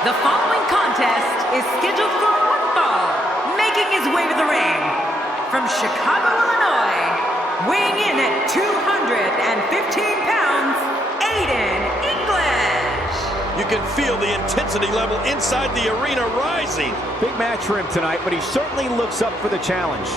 The following contest is scheduled for one fall, making his way to the ring. From Chicago, Illinois, weighing in at 215 pounds, Aiden English. You can feel the intensity level inside the arena rising. Big match for him tonight, but he certainly looks up for the challenge.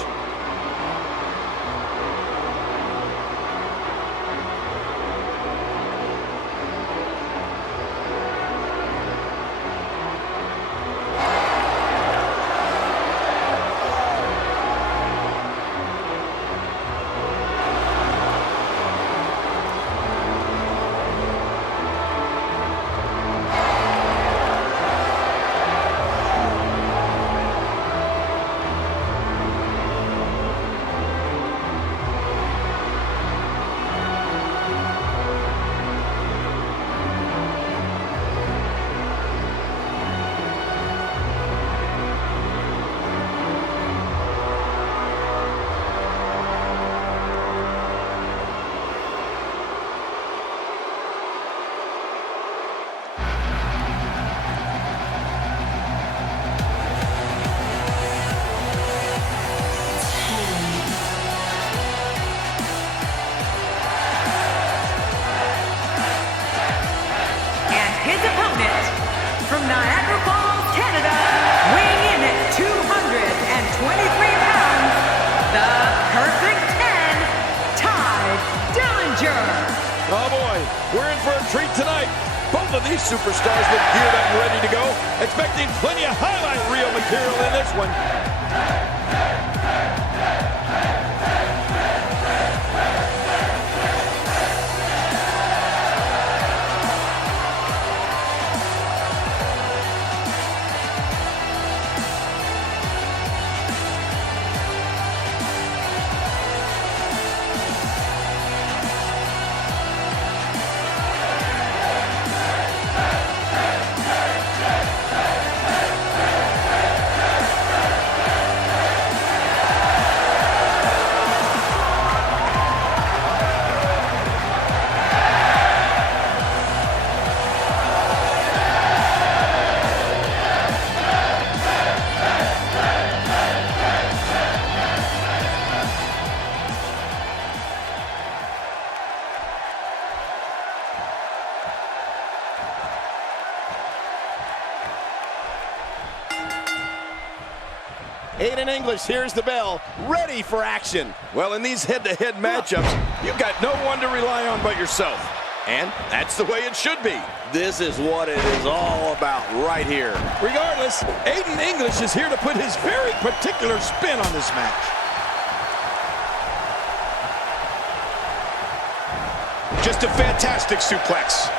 From Niagara Falls, Canada, weighing in at 223 pounds, the Perfect 10, Ty Dillinger. Oh boy, we're in for a treat tonight. Both of these superstars look geared up and ready to go, expecting plenty of highlight reel material in this one. Aiden English hears the bell, ready for action. Well, in these head-to-head matchups, you've got no one to rely on but yourself. And that's the way it should be. This is what it is all about right here. Regardless, Aiden English is here to put his very particular spin on this match. Just a fantastic suplex.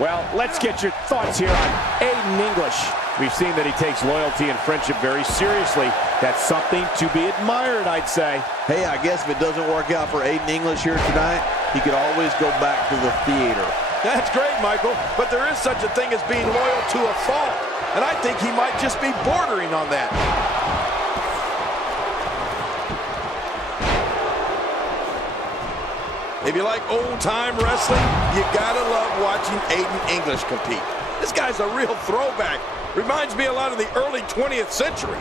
Well, let's get your thoughts here on Aiden English. We've seen that he takes loyalty and friendship very seriously. That's something to be admired, I'd say. Hey, I guess if it doesn't work out for Aiden English here tonight, he could always go back to the theater. That's great, Michael, but there is such a thing as being loyal to a fault. And I think he might just be bordering on that. If you like old-time wrestling, you gotta love watching Aiden English compete. This guy's a real throwback. Reminds me a lot of the early 20th century.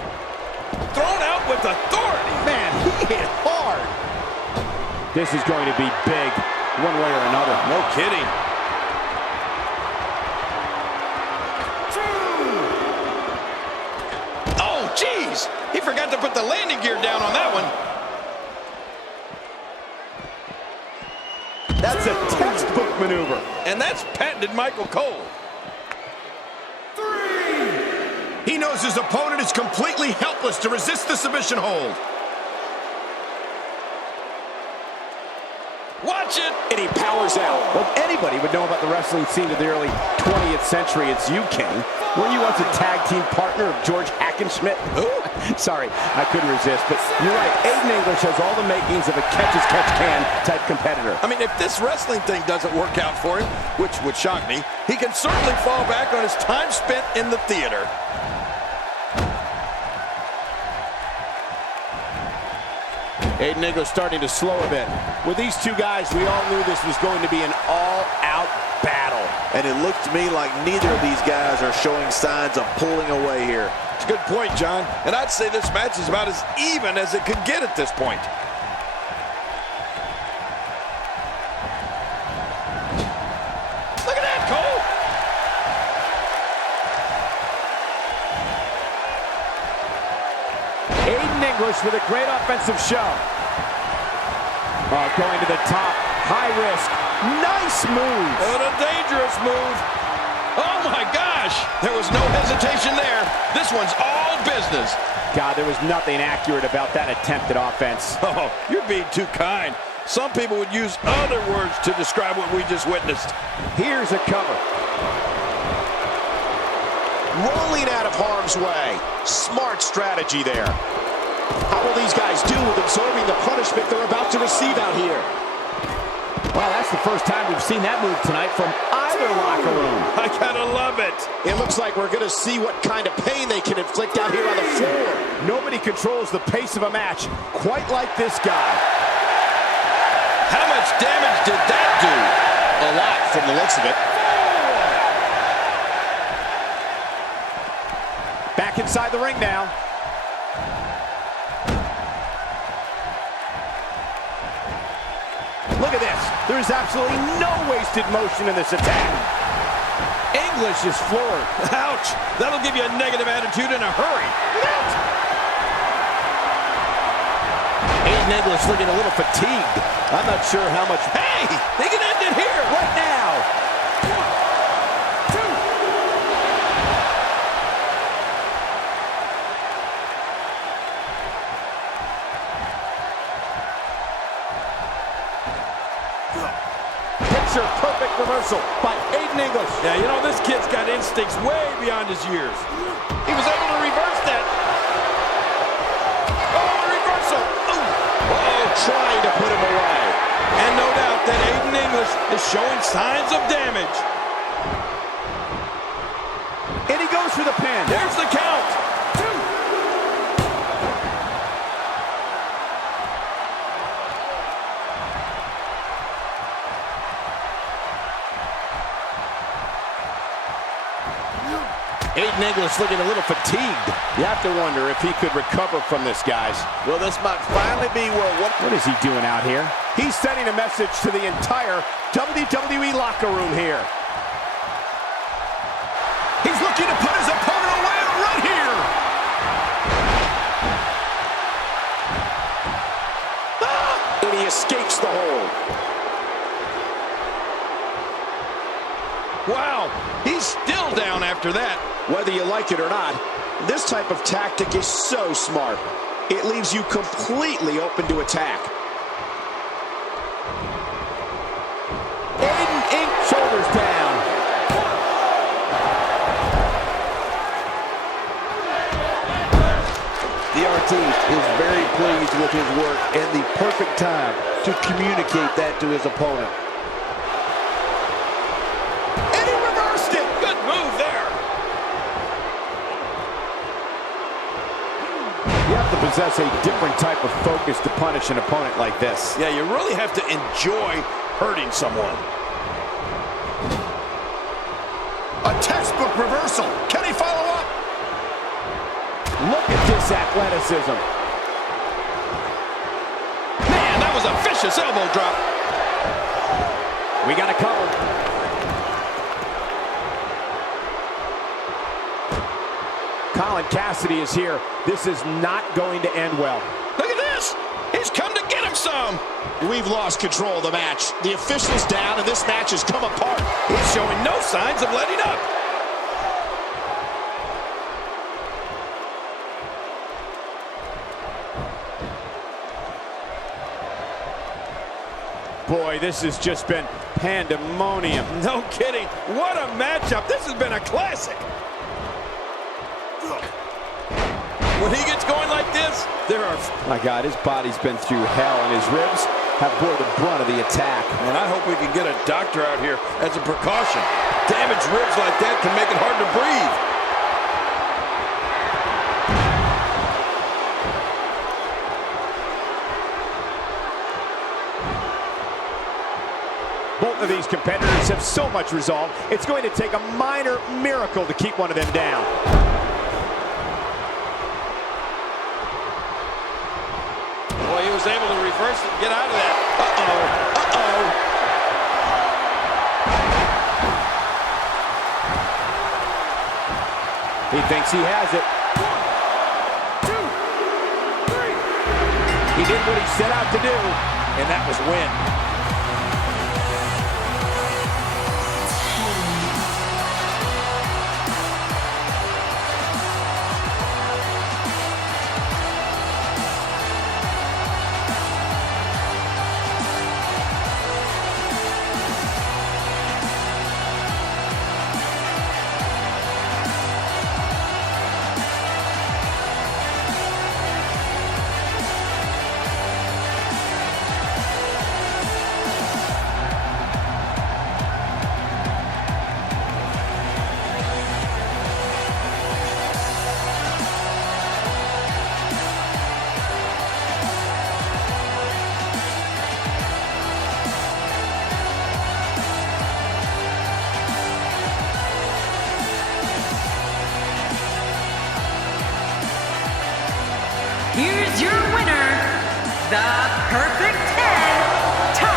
Thrown out with authority. Man, he hit hard. This is going to be big, one way or another. No kidding. Oh, geez. He forgot to put the landing gear down on that one. That's a textbook maneuver. And that's patented Michael Cole. He knows his opponent is completely helpless to resist the submission hold. Watch it. And he powers out. Well, if anybody would know about the wrestling scene of the early 20th century, it's you, King. Weren't you once a tag team partner of George Hackenschmidt? Sorry, I couldn't resist, but you're right. Aiden English has all the makings of a catch-as-catch-can type competitor. I mean, if this wrestling thing doesn't work out for him, which would shock me, he can certainly fall back on his time spent in the theater. Aiden English starting to slow a bit. With these two guys, we all knew this was going to be an all-out battle. And it looked to me like neither of these guys are showing signs of pulling away here. It's a good point, John. And I'd say this match is about as even as it could get at this point. Look at that, Cole! Aiden English with a great offensive show. Going to the top, high risk, nice move. What a dangerous move. Oh my gosh, there was no hesitation there. This one's all business. God, there was nothing accurate about that attempted offense. Oh, you're being too kind. Some people would use other words to describe what we just witnessed. Here's a cover. Rolling out of harm's way. Smart strategy there. How will these guys do with absorbing the punishment they're about to receive out here? Well, that's the first time we've seen that move tonight from either locker room. I gotta love it. It looks like we're going to see what kind of pain they can inflict out here on the floor. Nobody controls the pace of a match quite like this guy. How much damage did that do? A lot from the looks of it. Back inside the ring now. Look at this. There is absolutely no wasted motion in this attack. English is floored. Ouch. That'll give you a negative attitude in a hurry. Aiden English looking a little fatigued. I'm not sure how much. Hey, they can end it here. Right now. Perfect reversal by Aiden English. Yeah, you know, this kid's got instincts way beyond his years. He was able to reverse that. Oh, reversal. Oh, trying to put him away. And no doubt that Aiden English is showing signs of damage. And he goes for the pin. There's the count. Aiden English looking a little fatigued. You have to wonder if he could recover from this, guys. Well, this might finally be where What is he doing out here? He's sending a message to the entire WWE locker room here. He's looking to put his opponent away right here. And he escapes the hold. Wow, he's still down after that. Whether you like it or not, this type of tactic is so smart. It leaves you completely open to attack. Aiden English, shoulders down. the artiste is very pleased with his work and the perfect time to communicate that to his opponent. You have to possess a different type of focus to punish an opponent like this. Yeah, you really have to enjoy hurting someone. A textbook reversal. Can he follow up? Look at this athleticism. Man, that was a vicious elbow drop. We got a cover. Colin Cassidy is here. This is not going to end well. Look at this. He's come to get him some. We've lost control of the match. The official's down, and this match has come apart. He's showing no signs of letting up. Boy, this has just been pandemonium. No kidding. What a matchup. This has been a classic. When he gets going like this, there are... My God, his body's been through hell, and his ribs have bore the brunt of the attack. And I hope we can get a doctor out here as a precaution. Damaged ribs like that can make it hard to breathe. Both of these competitors have so much resolve, it's going to take a minor miracle to keep one of them down. Boy, he was able to reverse it and get out of that. Uh-oh, uh-oh. He thinks he has it. 1, 2, 3. He did what he set out to do, And that was win. Here's your winner, the Perfect 10, Ty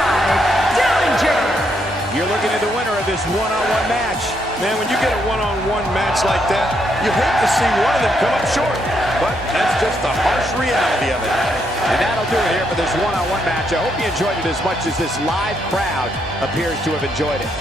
Dillinger. you're looking at the winner of this one-on-one match. Man, when you get a one-on-one match like that, you hate to see one of them come up short. But that's just the harsh reality of it. And that'll do it here for this one-on-one match. I hope you enjoyed it as much as this live crowd appears to have enjoyed it.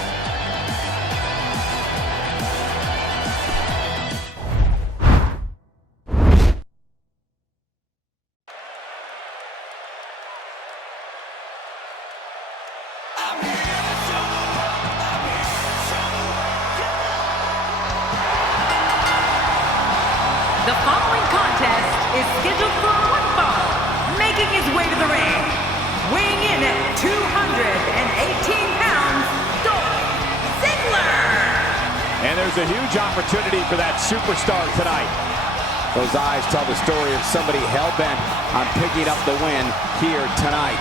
The following contest is scheduled for one fall, making his way to the ring, weighing in at 218 pounds, Dolph Ziggler. And there's a huge opportunity for that superstar tonight. Those eyes tell the story of somebody hell-bent on picking up the win here tonight.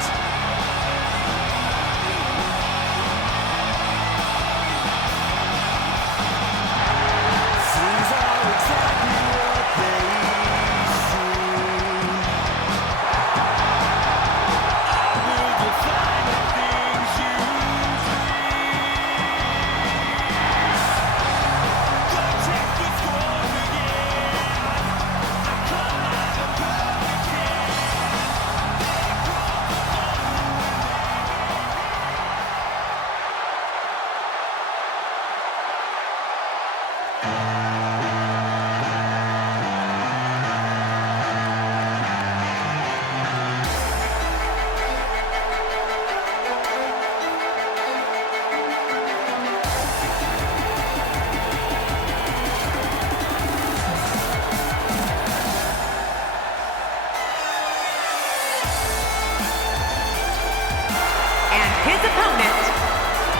His opponent,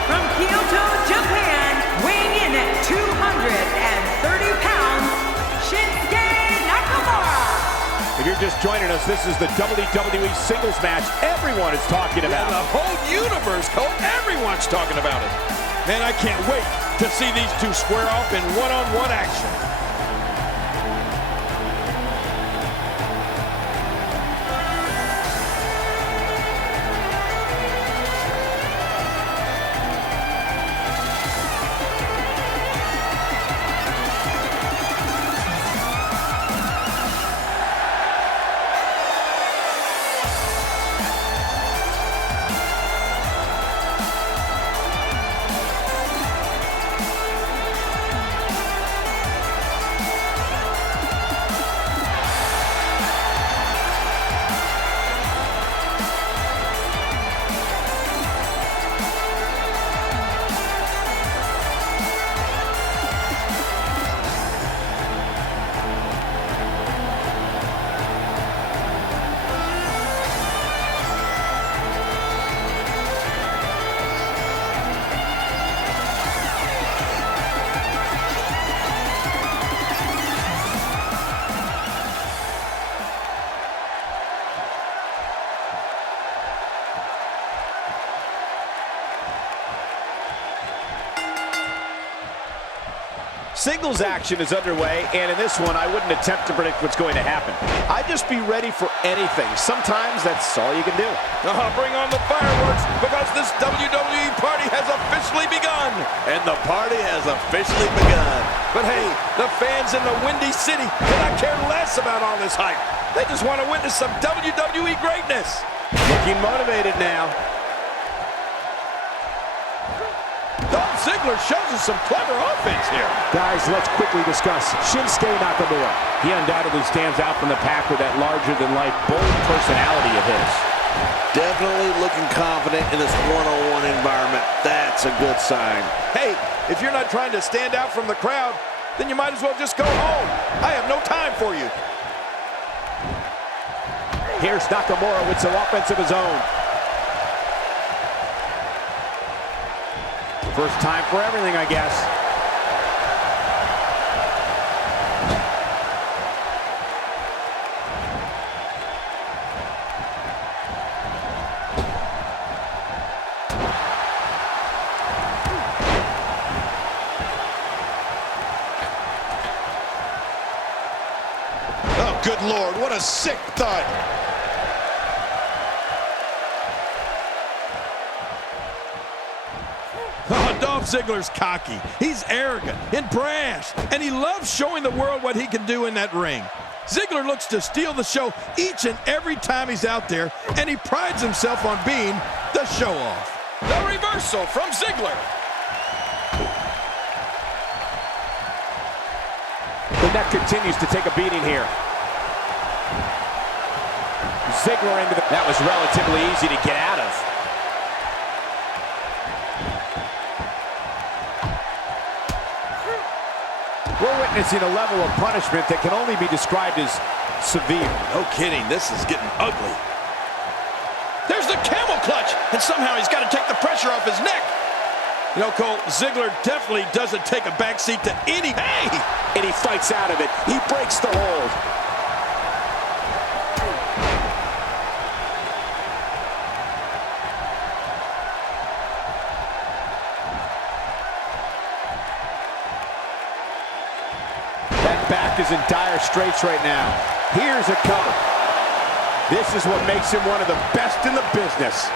from Kyoto, Japan, weighing in at 230 pounds, Shinsuke Nakamura. If you're just joining us, this is the WWE singles match everyone is talking about. The whole universe, Cole, everyone's talking about it. Man, I can't wait to see these two square off in one-on-one action. Singles action is underway, and in this one, I wouldn't attempt to predict what's going to happen. I'd just be ready for anything. Sometimes that's all you can do. Bring on the fireworks, because this WWE party has officially begun. And the party has officially begun. But hey, the fans in the Windy City cannot care less about all this hype. They just want to witness some WWE greatness. Looking motivated now. Dolph Ziggler shows us some clever offense here. Guys, let's quickly discuss Shinsuke Nakamura. He undoubtedly stands out from the pack with that larger-than-life, bold personality of his. Definitely looking confident in this one-on-one environment. That's a good sign. Hey, if you're not trying to stand out from the crowd, then you might as well just go home. I have no time for you. Here's Nakamura with some offense of his own. First time for everything, I guess. Oh, good Lord, what a sick thud. Dolph Ziggler's cocky, he's arrogant and brash, and he loves showing the world what he can do in that ring. Ziggler looks to steal the show each and every time he's out there, and he prides himself on being the show-off. The reversal from Ziggler. The neck continues to take a beating here. Ziggler into the... That was relatively easy to get out of. We're witnessing a level of punishment that can only be described as severe. No kidding, this is getting ugly. There's the camel clutch, and somehow he's got to take the pressure off his neck. You know, Cole, Ziggler definitely doesn't take a backseat to any... Hey! And he fights out of it. He breaks the hold. Back is in dire straits right now. Here's a cover. This is what makes him one of the best in the business.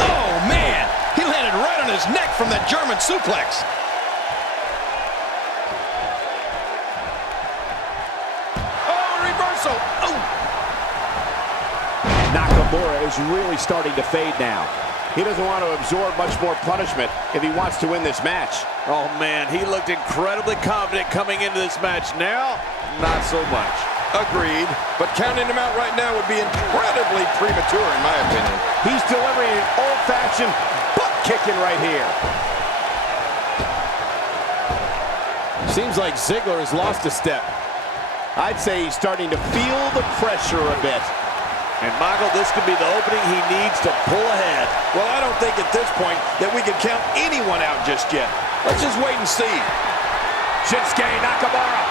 Oh, man! He landed right on his neck from that German suplex. Oh, reversal! Oh! Nakamura is really starting to fade now. He doesn't want to absorb much more punishment if he wants to win this match. Oh, man, he looked incredibly confident coming into this match. Now, not so much. Agreed, but counting him out right now would be incredibly premature, in my opinion. He's delivering an old-fashioned butt-kicking right here. Seems like Ziggler has lost a step. I'd say he's starting to feel the pressure a bit. And, Michael, this could be the opening he needs to pull ahead. Well, I don't think at this point that we can count anyone out just yet. Let's just wait and see. Shinsuke Nakamura.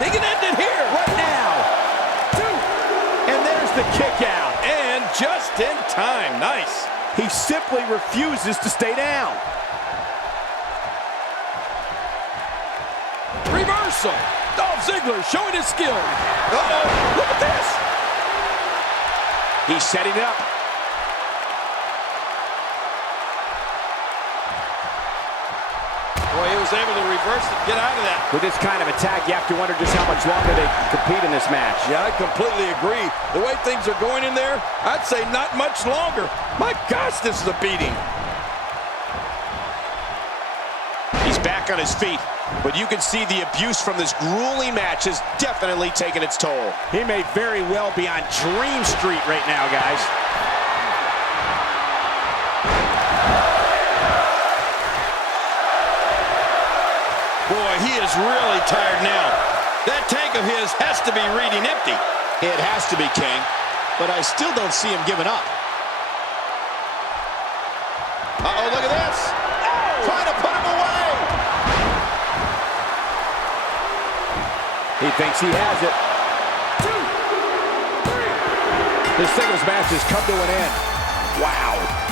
He can end it here. Right now. And there's the kick out. And just in time. Nice. He simply refuses to stay down. Reversal. Dolph Ziggler showing his skill. Uh-oh, look at this. He's setting it up. Boy, he was able to reverse it, get out of that. With this kind of attack, you have to wonder just how much longer they can compete in this match. Yeah, I completely agree. The way things are going in there, I'd say not much longer. My gosh, this is a beating. He's back on his feet, but you can see the abuse from this grueling match has definitely taken its toll. He may very well be on Dream Street right now, guys. Boy, he is really tired now. That tank of his has to be reading empty. It has to be, King, but I still don't see him giving up. Uh-oh, look at this. Oh! Trying to put him away. He thinks he has it. This singles match has come to an end. Wow.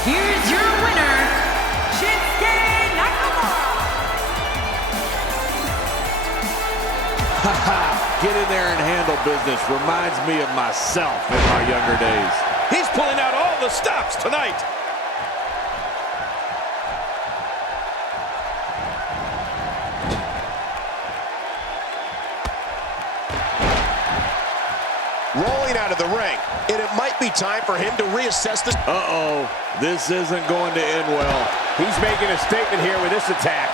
Here's your winner, Shinsuke Nakamura. Get in there and handle business. Reminds me of myself in my younger days. He's pulling out all the stops tonight. Rolling out of the ring, and it might be time for him to reassess this. Uh-oh, this isn't going to end well. He's making a statement here with this attack.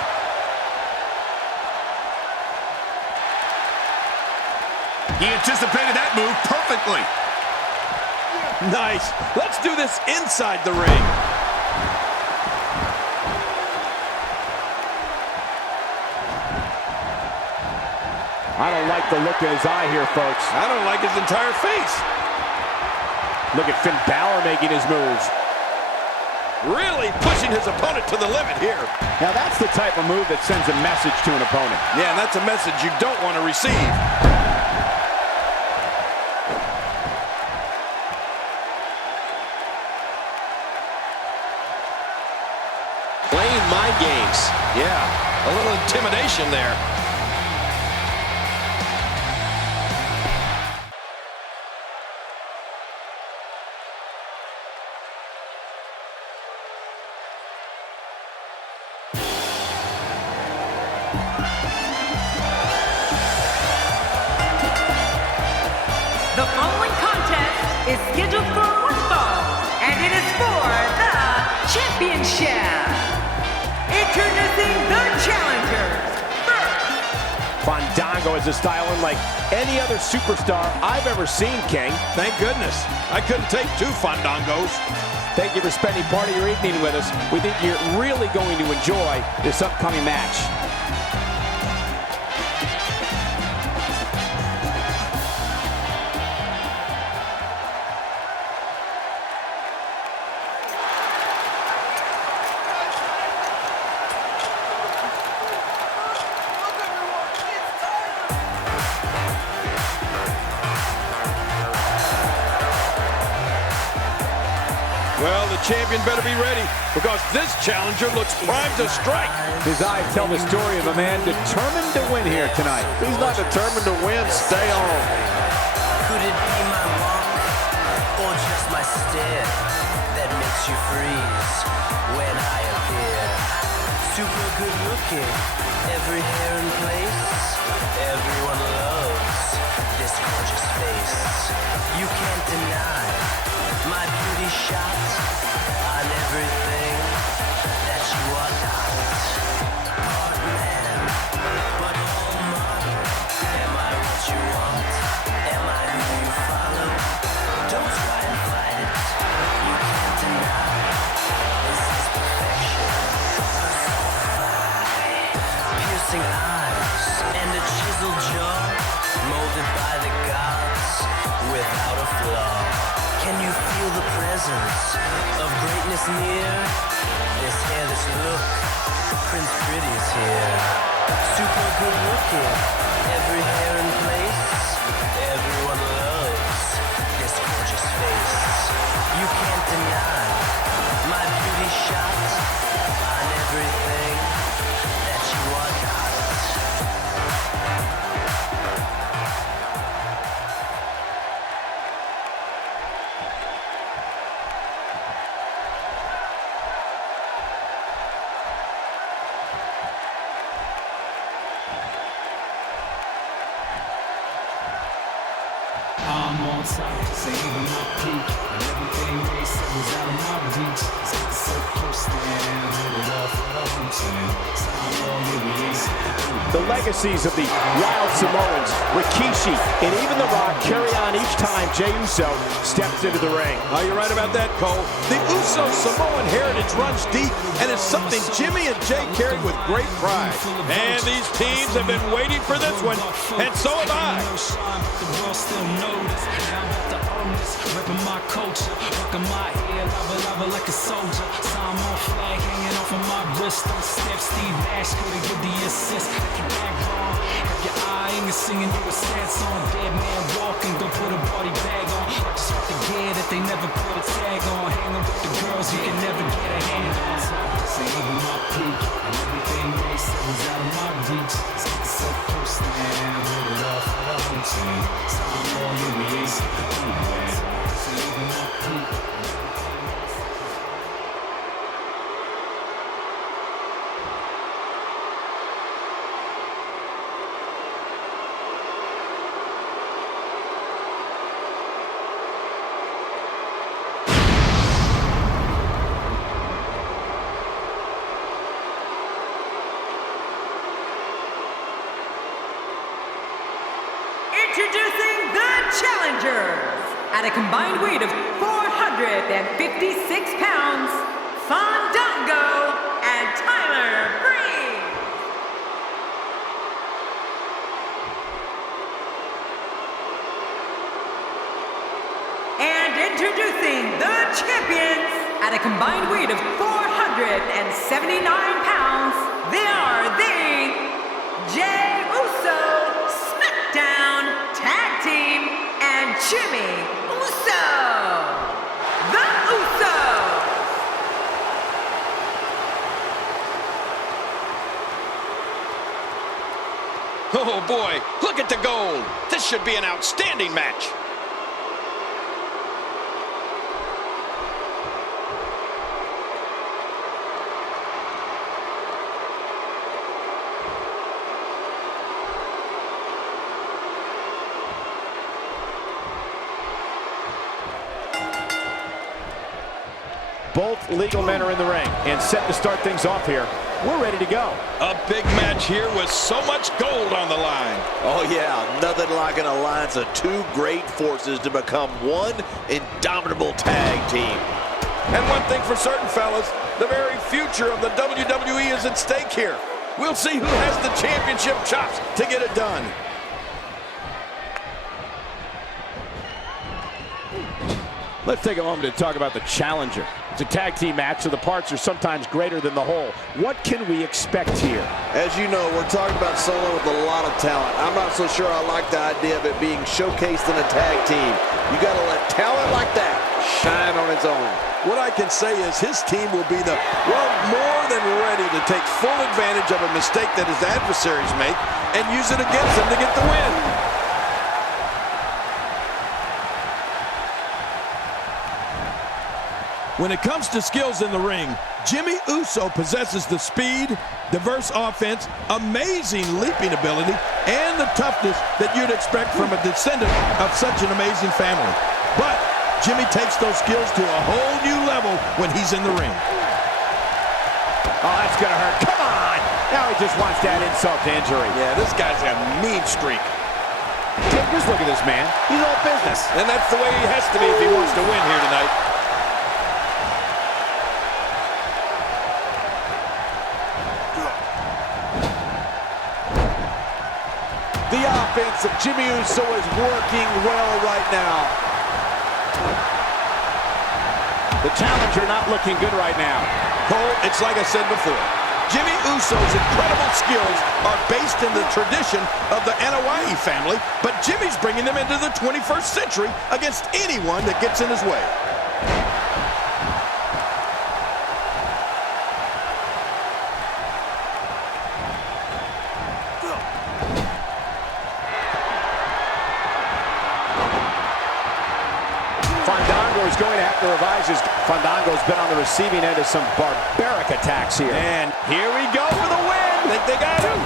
He anticipated that move perfectly. Nice. Let's do this inside the ring. I don't like the look in his eye here, folks. I don't like his entire face. Look at Finn Balor making his moves. Really pushing his opponent to the limit here. Now that's the type of move that sends a message to an opponent. Yeah, and that's a message you don't want to receive. Playing mind games. Yeah, a little intimidation there. The following contest is scheduled for one fall, and it is for the championship. Introducing the challengers. First, Fandango is a style unlike any other superstar I've ever seen, King. Thank goodness. I couldn't take two Fandangos. Thank you for spending part of your evening with us. We think you're really going to enjoy this upcoming match. Well, the champion better be ready, because this challenger looks primed to strike. His eyes tell the story of a man determined to win here tonight. He's not determined to win. Stay on. Could it be my walk or just my stare that makes you freeze when I appear? Super good looking, every hair in place. Everyone loves this gorgeous face. You can't deny my beauty shot on everything that you are not. Part man, but all model. Am I what you want? Am I who you follow? Don't try and fight it. You can't deny. This is perfection. Piercing eyes and a chiseled jaw, molded by the gods without a flaw. Can you feel the presence of greatness near? This hair, this look, Prince Pretty is here. Super good looking, every hair in place. Everyone loves this gorgeous face. You can't deny my beauty shot on everything that you are not. I'm on top, this ain't even my peak. And everything they said was out of my reach. So close now, hit it off for the home team. Time on me, we ain't The legacies of the Wild Samoans, Rikishi, and even The Rock carry on each time Jey Uso steps into the ring. Oh, you're right about that, Cole. The Uso Samoan heritage runs deep, and it's something Jimmy and Jey carry with great pride. And these teams have been waiting for this one, and so have I. The world still knows. Now I'm at the owners, repping my culture, rocking my hair, lava like a soldier. Time on flag hanging off of my wrist. On step, Steve Nash couldn't get the assist. If you act wrong, if you're eyeing and singing you a sad song, dead man walking, go put a body bag on. I just want the gear that they never put a tag on. Hanging with the girls you can never get a hand on. This ain't even my peak, and everything they said was out of my reach. So close now, hit it off for the home team. Time on you, we ain't skipping anywhere. This ain't even my peak. Introducing the challengers. At a combined weight of 456 pounds, Fandango and Tyler Breeze. And introducing the champions. At a combined weight of 479 pounds, they are the Jey Uso SmackDown Tag Team and Jimmy Uso, the Usos. Oh boy, look at the gold. This should be an outstanding match. Both legal men are in the ring and set to start things off here. We're ready to go. A big match here with so much gold on the line. Oh yeah, nothing like an alliance of two great forces to become one indomitable tag team. And one thing for certain, fellas, the very future of the WWE is at stake here. We'll see who has the championship chops to get it done. Let's take a moment to talk about the challenger. It's a tag team match, so the parts are sometimes greater than the whole. What can we expect here? As you know, we're talking about someone with a lot of talent. I'm not so sure I like the idea of it being showcased in a tag team. You gotta let talent like that shine on its own. What I can say is his team will be more than ready to take full advantage of a mistake that his adversaries make and use it against them to get the win. When it comes to skills in the ring, Jimmy Uso possesses the speed, diverse offense, amazing leaping ability, and the toughness that you'd expect from a descendant of such an amazing family. But Jimmy takes those skills to a whole new level when he's in the ring. Oh, that's gonna hurt. Come on! Now he just wants that insult to injury. Yeah, this guy's got a mean streak. Just look at this man. He's all business. And that's the way he has to be if he wants to win here tonight. The offense of Jimmy Uso is working well right now. The challenger not looking good right now. Cole, it's like I said before. Jimmy Uso's incredible skills are based in the tradition of the Anoa'i family, but Jimmy's bringing them into the 21st century against anyone that gets in his way. Fandango is going to have to revise his... Fandango's been on the receiving end of some barbaric attacks here. And here we go for the win. Think they got him.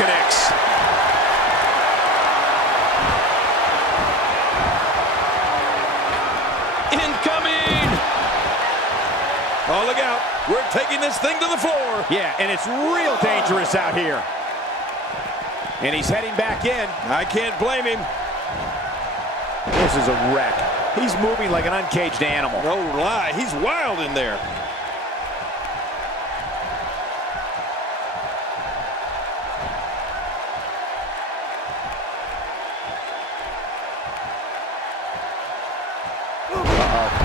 connects. Incoming! Oh, look out. We're taking this thing to the floor. Yeah, and it's real dangerous out here. And he's heading back in. I can't blame him. This is a wreck. He's moving like an uncaged animal. No lie, he's wild in there.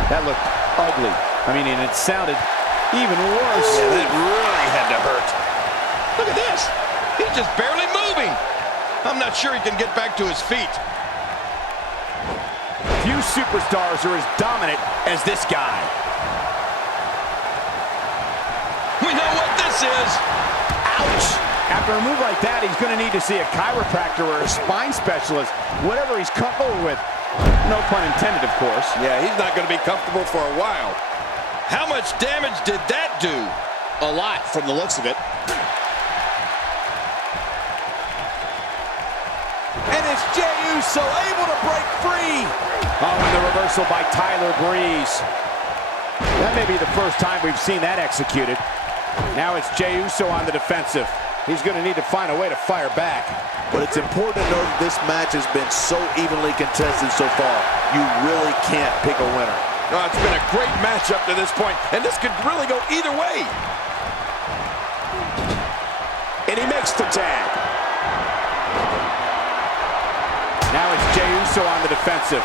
That looked ugly. I mean, and it sounded even worse. Yeah, that really had to hurt. Look at this. He's just barely moving. I'm not sure he can get back to his feet. Few superstars are as dominant as this guy. We know what this is. Ouch! After a move like that, he's going to need to see a chiropractor or a spine specialist, whatever he's comfortable with. No pun intended, of course. Yeah, he's not going to be comfortable for a while. How much damage did that do? A lot from the looks of it. And it's Jey Uso able to break free. Oh, and the reversal by Tyler Breeze. That may be the first time we've seen that executed. Now it's Jey Uso on the defensive. He's going to need to find a way to fire back. But it's important to note that this match has been so evenly contested so far. You really can't pick a winner. Oh, it's been a great match up to this point, and this could really go either way. And he makes the tag. Now it's Jey Uso on the defensive.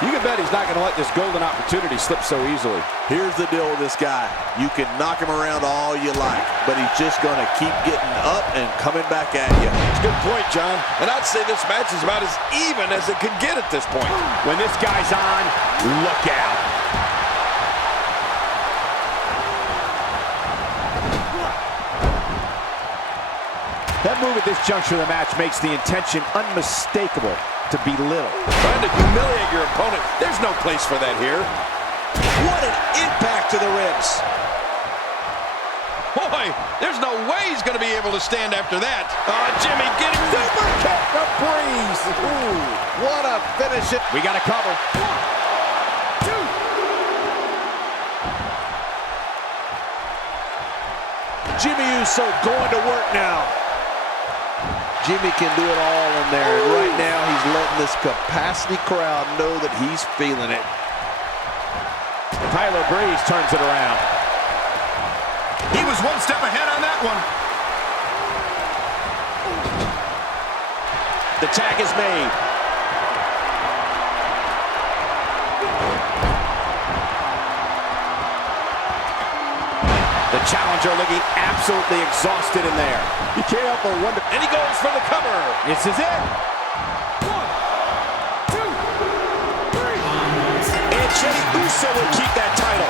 You can bet he's not going to let this golden opportunity slip so easily. Here's the deal with this guy. You can knock him around all you like, but he's just going to keep getting up and coming back at you. It's a good point, John. And I'd say this match is about as even as it could get at this point. When this guy's on, look out. That move at this juncture of the match makes the intention unmistakable to belittle. Trying to humiliate your opponent. There's no place for that here. What an impact to the ribs. Boy, there's no way he's going to be able to stand after that. Oh, Jimmy, get him. Super kick from Breeze. Ooh, what a finish it. We got to cover. 1, 2. Jimmy Uso going to work now. Jimmy can do it all in there, and right now he's letting this capacity crowd know that he's feeling it. Tyler Breeze turns it around. He was one step ahead on that one. The tag is made. The challenger looking absolutely exhausted in there. You can't help but wonder. And he goes for the cover. This is it. 1, 2, 3. And Jey Uso will keep that title.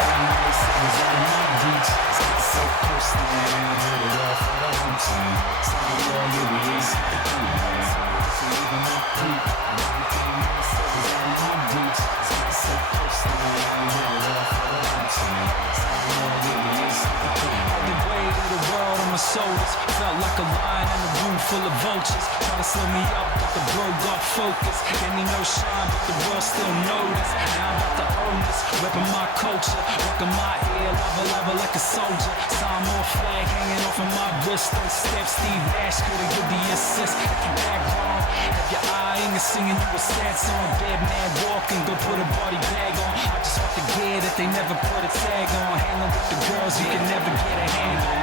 Shoulders. Felt like a lion in a room full of vultures. Try to slow me up, but the bro got focus. Gave me no shine, but the world still noticed. Now I'm about to own this, repping my culture, rocking my ear, lava like a soldier. Samoa flag hanging off of my wrist. Don't step, Steve Nash could've give the assist. If you act wrong, have your eye in singing you a sad song. Dead man walking, go put a body bag on. I just want the gear that they never put a tag on. Hanging with the girls you can never get a hand on.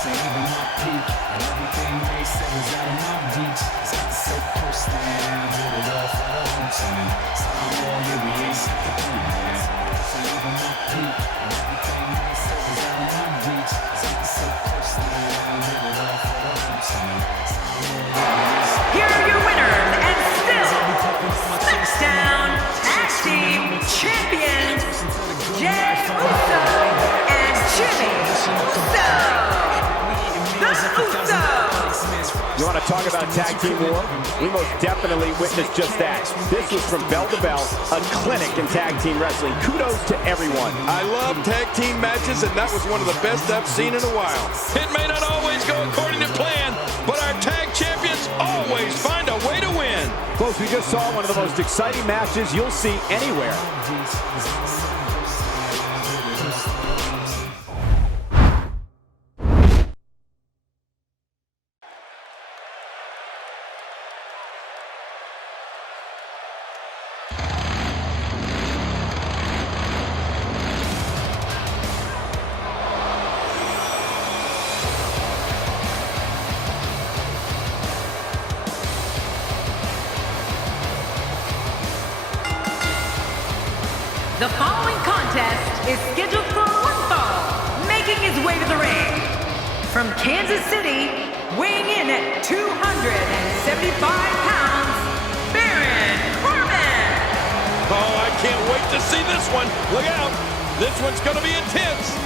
Even my peak and everything they said was out of my reach. It's got so close now, did it all for the whole time. Samoa, yeah, we ain't set the point now. So even my peak and everything they said was out of my reach. It's got so close now, did it all for the whole time. Samoa, yeah, we ain't set the point now. Here are your winners and still SmackDown Tag Team Champions, Jey Uso and Jimmy Uso. You want to talk about tag team war? We most definitely witnessed just that. This was from bell to bell, a clinic in tag team wrestling. Kudos to everyone. I love tag team matches, and that was one of the best I've seen in a while. It may not always go according to plan, but our tag champions always find a way to win. Folks, we just saw one of the most exciting matches you'll see anywhere. The following contest is scheduled for one fall, making his way to the ring. From Kansas City, weighing in at 275 pounds, Baron Corbin. Oh, I can't wait to see this one. Look out. This one's going to be intense.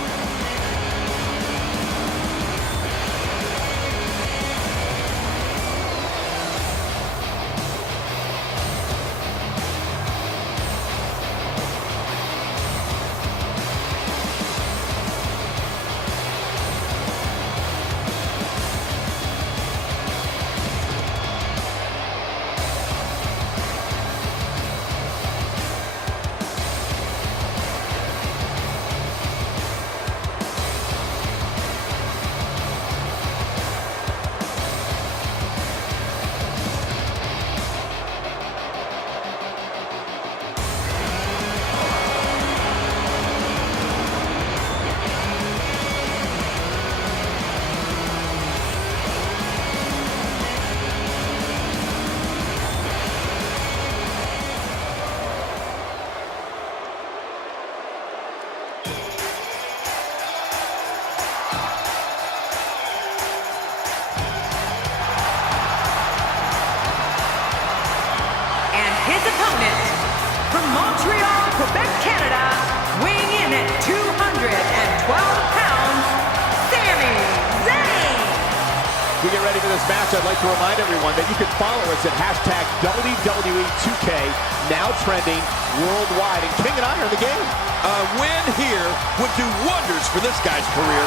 Quebec, Canada, weighing in at 212 pounds, Sami Zayn. We get ready for this match. I'd like to remind everyone that you can follow us at hashtag WWE2K, now trending worldwide. And King and I are in the game. A win here would do wonders for this guy's career.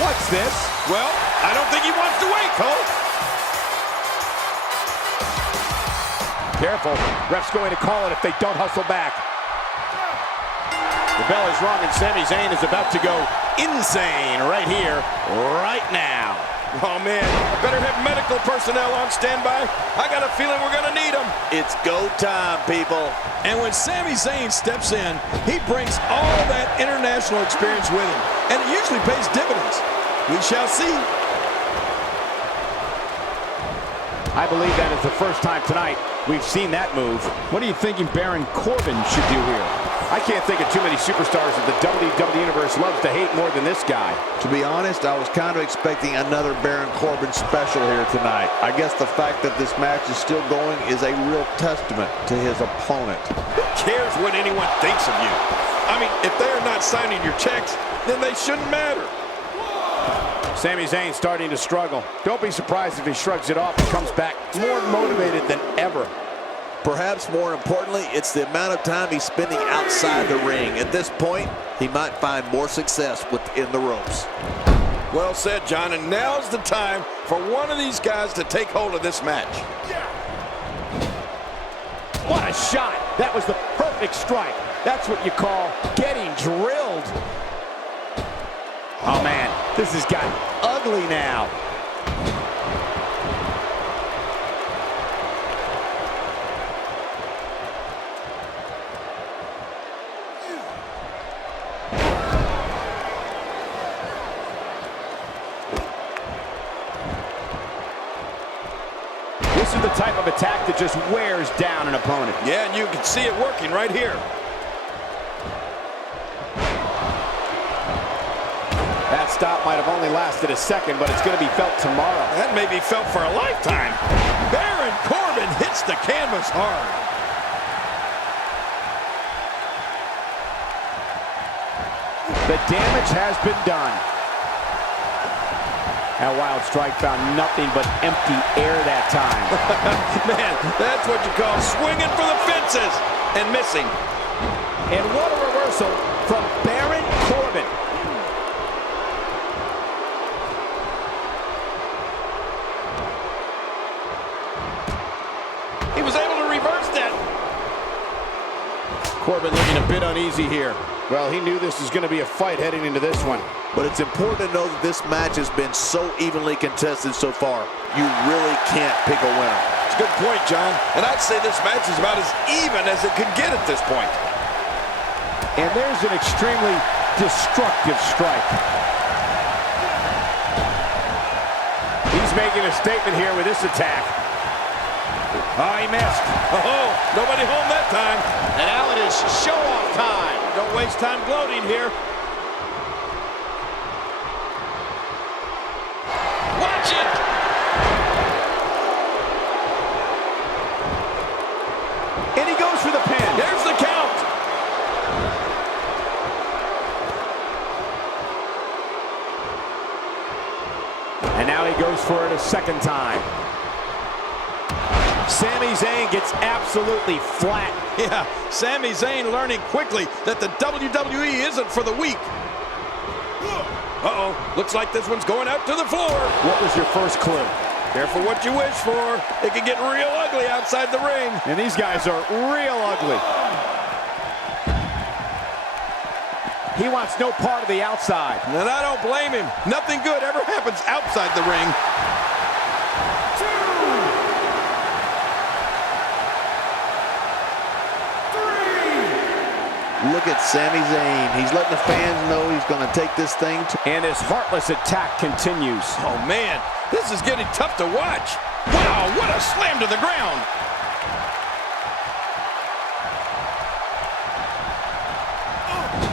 What's this? Well, I don't think he wants to wait, Cole. Careful. Ref's going to call it if they don't hustle back. The bell is rung and Sami Zayn is about to go insane right here, right now. Oh, man. Better have medical personnel on standby. I got a feeling we're going to need them. It's go time, people. And when Sami Zayn steps in, he brings all that international experience with him. And it usually pays dividends. We shall see. I believe that is the first time tonight we've seen that move. What are you thinking Baron Corbin should do here? I can't think of too many superstars that the WWE Universe loves to hate more than this guy. To be honest, I was kind of expecting another Baron Corbin special here tonight. I guess the fact that this match is still going is a real testament to his opponent. Who cares what anyone thinks of you? I mean, if they're not signing your checks, then they shouldn't matter. Sami Zayn starting to struggle. Don't be surprised if he shrugs it off and comes back more motivated than ever. Perhaps more importantly, it's the amount of time he's spending outside the ring. At this point, he might find more success within the ropes. Well said, John, and now's the time for one of these guys to take hold of this match. What a shot! That was the perfect strike. That's what you call getting drilled. Oh man, this has gotten ugly now. This is the type of attack that just wears down an opponent. Yeah, and you can see it working right here. That stop might have only lasted a second, but it's going to be felt tomorrow. That may be felt for a lifetime. Baron Corbin hits the canvas hard. The damage has been done. That wild strike found nothing but empty air that time. Man, that's what you call swinging for the fences and missing. And what a reversal from Baron Corbin. He was able to reverse that. Corbin looking a bit uneasy here. Well, he knew this was going to be a fight heading into this one. But it's important to know that this match has been so evenly contested so far. You really can't pick a winner. It's a good point, John. And I'd say this match is about as even as it could get at this point. And there's an extremely destructive strike. He's making a statement here with this attack. Oh, he missed. Oh, nobody home that time. And now it is show-off time. Don't waste time gloating here. Watch it! And he goes for the pin. There's the count. And now he goes for it a second time. Sami Zayn gets absolutely flat. Yeah, Sami Zayn learning quickly that the WWE isn't for the weak. Uh-oh, looks like this one's going out to the floor. What was your first clue? Careful what you wish for. It can get real ugly outside the ring. And these guys are real ugly. He wants no part of the outside. And I don't blame him. Nothing good ever happens outside the ring. Look at Sami Zayn. He's letting the fans know he's going to take this thing to... And his heartless attack continues. Oh, man, this is getting tough to watch. Wow, what a slam to the ground.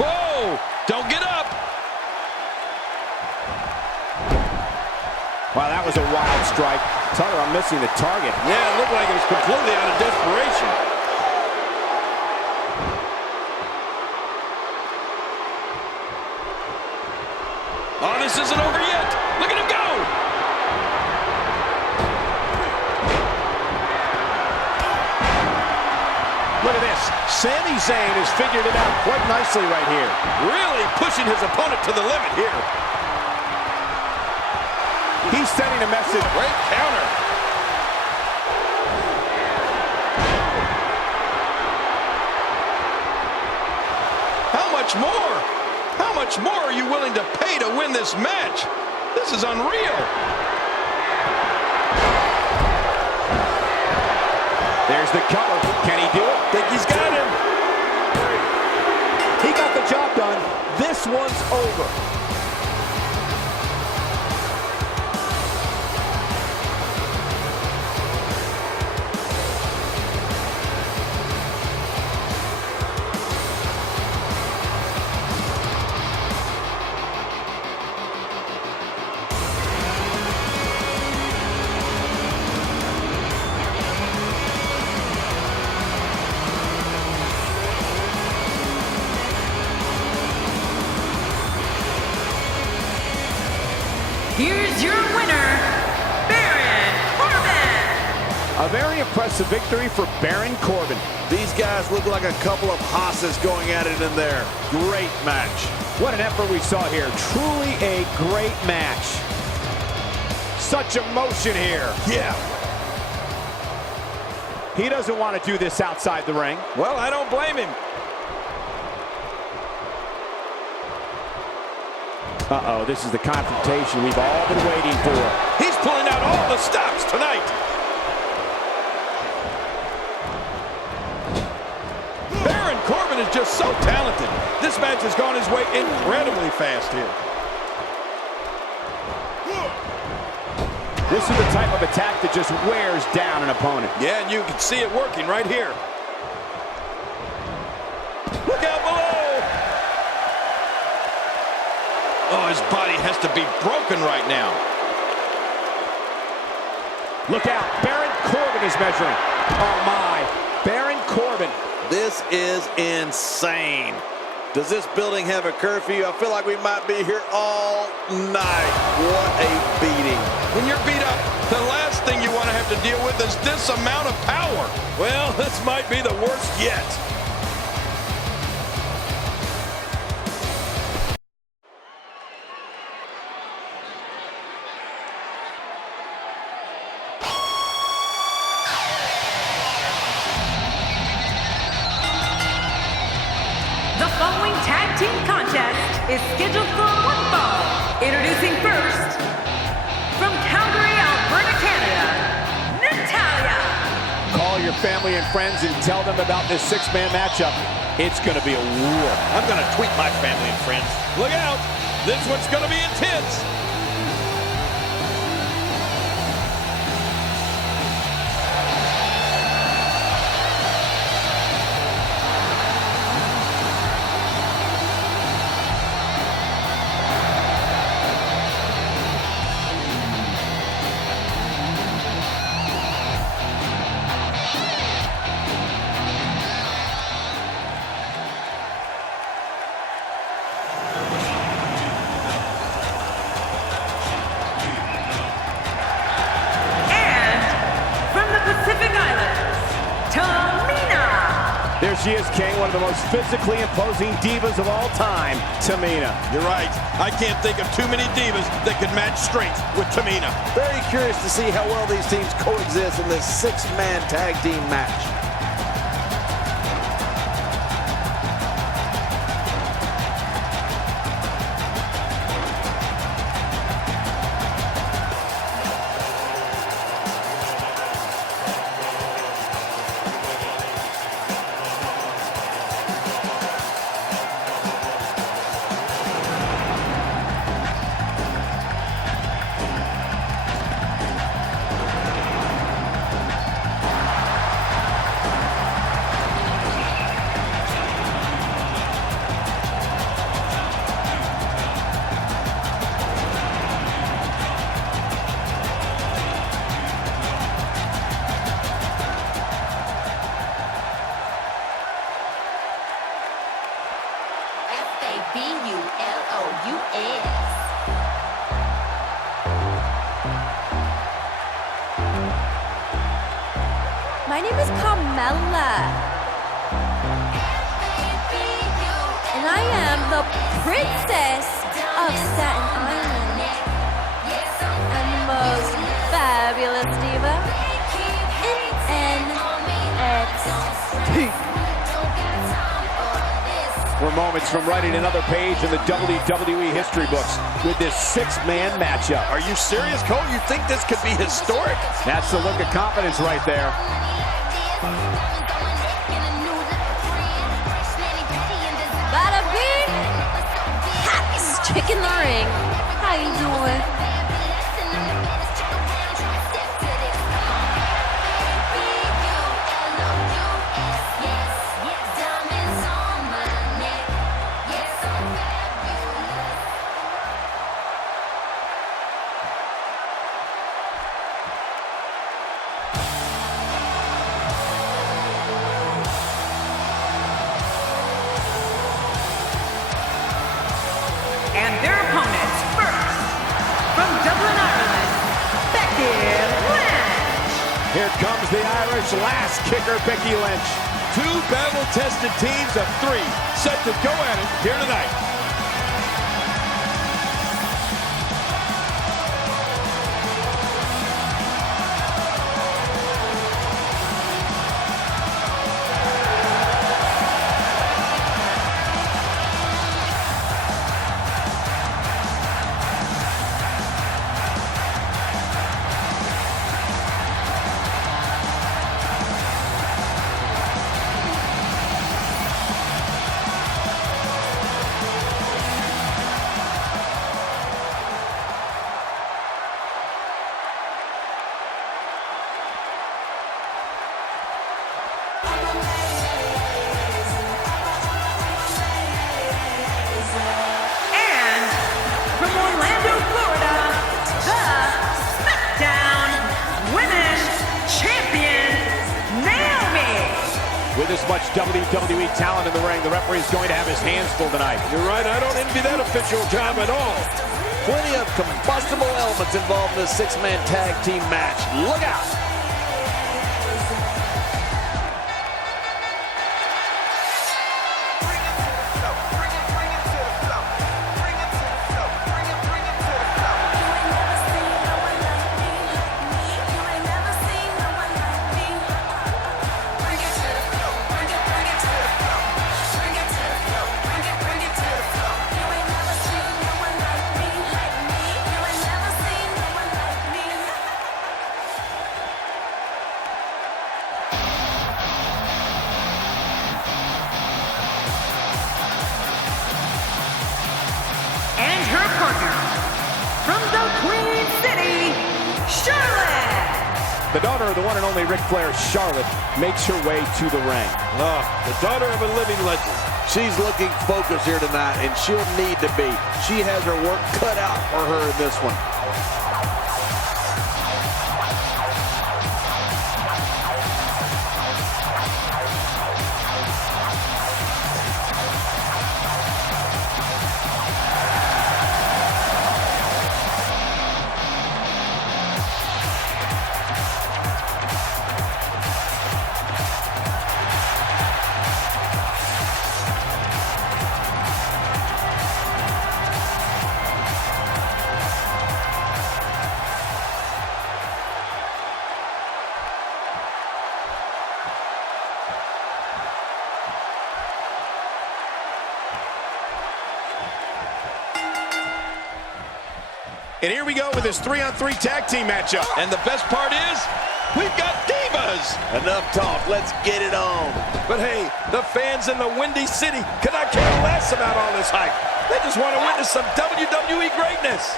Whoa, don't get up. Wow, that was a wild strike. Tucker, I'm missing the target. Yeah, it looked like it was completely out of desperation. Oh, this isn't over yet. Look at him go. Look at this. Sami Zayn has figured it out quite nicely right here. Really pushing his opponent to the limit here. He's sending a message. Great counter. How much more? How much more are you willing to pay to win this match? This is unreal. There's the cover. Can he do it? Think he's got him. He got the job done. This one's over. Here's your winner, Baron Corbin. A very impressive victory for Baron Corbin. These guys look like a couple of hosses going at it in there. Great match. What an effort we saw here. Truly a great match. Such emotion here. Yeah. He doesn't want to do this outside the ring. Well, I don't blame him. Uh-oh, this is the confrontation we've all been waiting for. He's pulling out all the stops tonight. Baron Corbin is just so talented. This match has gone his way incredibly fast here. This is the type of attack that just wears down an opponent. Yeah, and you can see it working right here. Look out below. Oh, his body has to be broken right now. Look out, Baron Corbin is measuring. Oh my, Baron Corbin. This is insane. Does this building have a curfew? I feel like we might be here all night. What a beating. When you're beat up, the last thing you want to have to deal with is this amount of power. Well, this might be the worst yet. following tag team contest is scheduled for one fall. Introducing first, from Calgary, Alberta, Canada, Natalia. Call your family and friends and tell them about this six-man matchup. It's going to be a war. I'm going to tweet my family and friends. Look out! This one's going to be intense. There she is, King, one of the most physically imposing divas of all time, Tamina. You're right. I can't think of too many divas that could match strength with Tamina. Very curious to see how well these teams coexist in this six-man tag team match. Backlash. My name is Carmella, and I am the princess of Staten Island, and the most fabulous diva in NXT. We're moments from writing another page in the WWE history books with this six-man matchup. Are you serious, Cole? You think this could be historic? That's the look of confidence right there. Bada bing! Hottest chick in the ring. How you doing? And their opponents, first, from Dublin, Ireland, Becky Lynch. Here comes the Irish last kicker, Becky Lynch. Two battle-tested teams of three set to go at it here tonight. With this much WWE talent in the ring, the referee is going to have his hands full tonight. You're right, I don't envy that official job at all. Plenty of combustible elements involved in this six-man tag team match. Look out! The daughter of the one and only Ric Flair, Charlotte, makes her way to the ring. The daughter of a living legend. She's looking focused here tonight, and she'll need to be. She has her work cut out for her in this one. And here we go with this 3-on-3 tag team matchup. And the best part is, we've got divas. Enough talk. Let's get it on. But hey, the fans in the Windy City cannot care less about all this hype. They just want to witness some WWE greatness.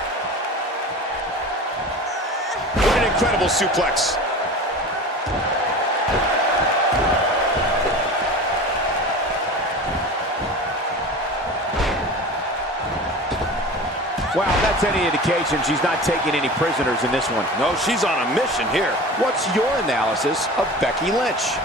What an incredible suplex. Wow, that's any indication she's not taking any prisoners in this one. No, she's on a mission here. What's your analysis of Becky Lynch?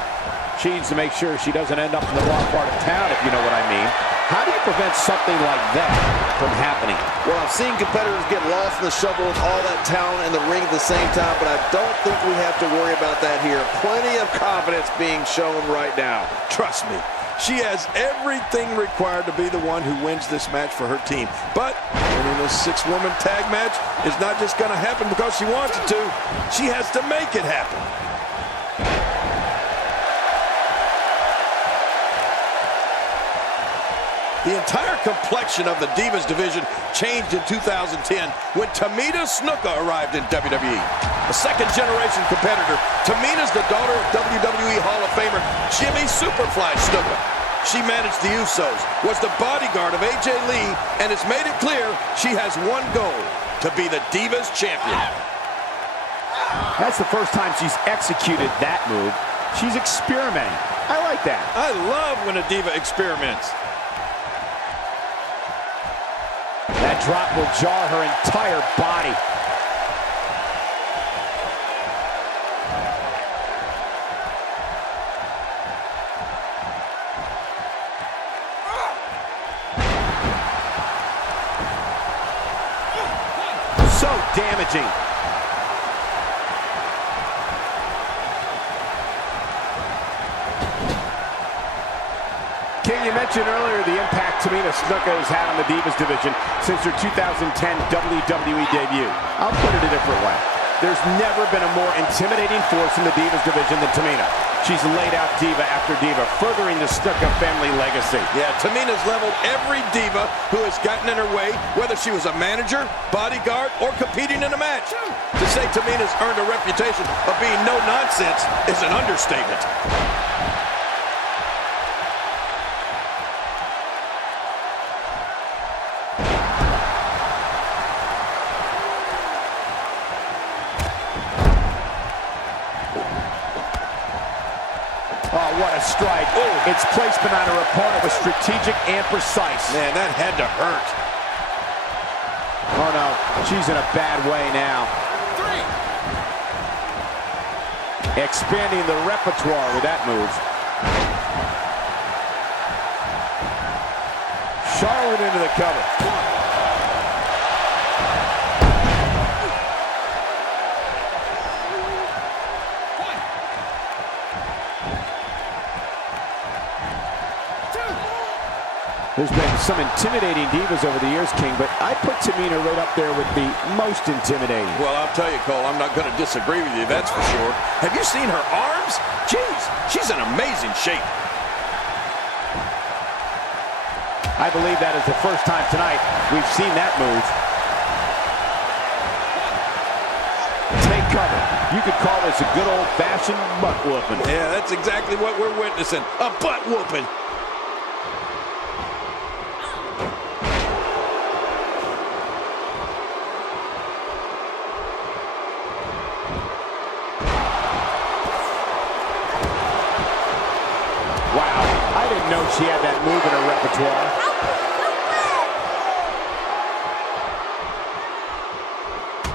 She needs to make sure she doesn't end up in the wrong part of town, if you know what I mean. How do you prevent something like that from happening? Well, I've seen competitors get lost in the shuffle with all that talent in the ring at the same time, but I don't think we have to worry about that here. Plenty of confidence being shown right now. Trust me, she has everything required to be the one who wins this match for her team. But winning a 6-woman tag match is not just going to happen because she wants it to. She has to make it happen. The entire complexion of the Divas division changed in 2010 when Tamina Snuka arrived in WWE. A second-generation competitor, Tamina's the daughter of WWE Hall of Famer Jimmy Superfly Snuka. She managed the Usos, was the bodyguard of AJ Lee, and has made it clear she has one goal, to be the Divas champion. That's the first time she's executed that move. She's experimenting. I like that. I love when a diva experiments. That drop will jar her entire body. So damaging. King, you mentioned earlier the impact Tamina Snuka has had on the Divas division since her 2010 WWE debut. I'll put it a different way. There's never been a more intimidating force in the Divas division than Tamina. She's laid out diva after diva, furthering the Snuka family legacy. Yeah, Tamina's leveled every diva who has gotten in her way, whether she was a manager, bodyguard, or competing in a match. To say Tamina's earned a reputation of being no nonsense is an understatement. Oh, what a strike. Oh, its placement on her opponent was strategic and precise. Man, that had to hurt. Oh, no. She's in a bad way now. 3. Expanding the repertoire with that move. Charlotte into the cover. There's been some intimidating divas over the years, King, but I put Tamina right up there with the most intimidating. Well, I'll tell you, Cole, I'm not going to disagree with you, that's for sure. Have you seen her arms? Jeez, she's in amazing shape. I believe that is the first time tonight we've seen that move. Take cover. You could call this a good old-fashioned butt whooping. Yeah, that's exactly what we're witnessing, a butt whooping. didn't know she had that move in her repertoire.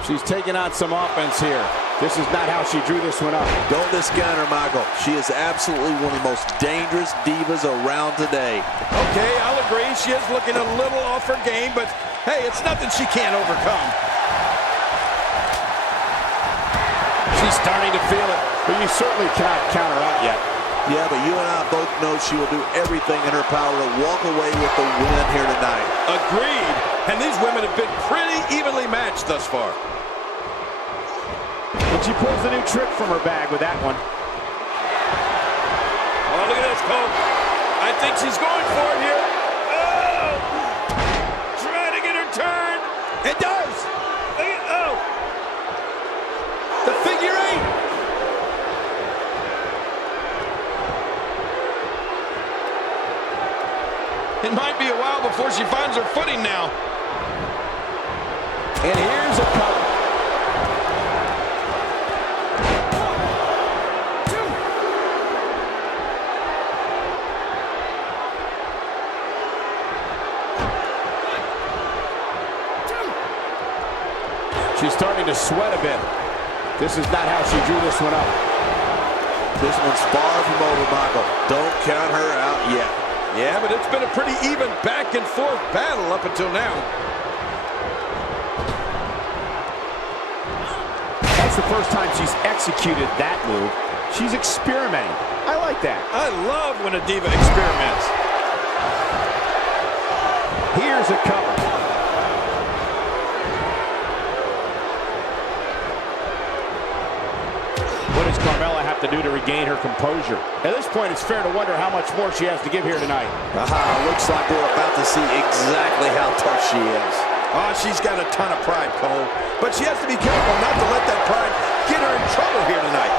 She's taking on some offense here. This is not how she drew this one up. Don't discount her, Michael. She is absolutely one of the most dangerous divas around today. Okay, I'll agree. She is looking a little off her game, but hey, it's nothing she can't overcome. She's starting to feel it, but you certainly cannot count her out yet. Yeah, but you and I both know she will do everything in her power to walk away with the win here tonight. Agreed. And these women have been pretty evenly matched thus far. And she pulls a new trick from her bag with that one. Oh, look at this, Cole. I think she's going for it here. Oh! Trying to get her turned. It does. Oh! The figure eight. It might be a while before she finds her footing now. And here's a cover. She's starting to sweat a bit. This is not how she drew this one up. This one's far from over, Michael. Don't count her out yet. Yeah, but it's been a pretty even back and forth battle up until now. That's the first time she's executed that move. She's experimenting. I like that. I love when a diva experiments. Here's a cover. What does Carmella have to do to regain her composure? At this point, it's fair to wonder how much more she has to give here tonight. Looks like we're about to see exactly how tough she is. Oh, she's got a ton of pride, Cole. But she has to be careful not to let that pride get her in trouble here tonight.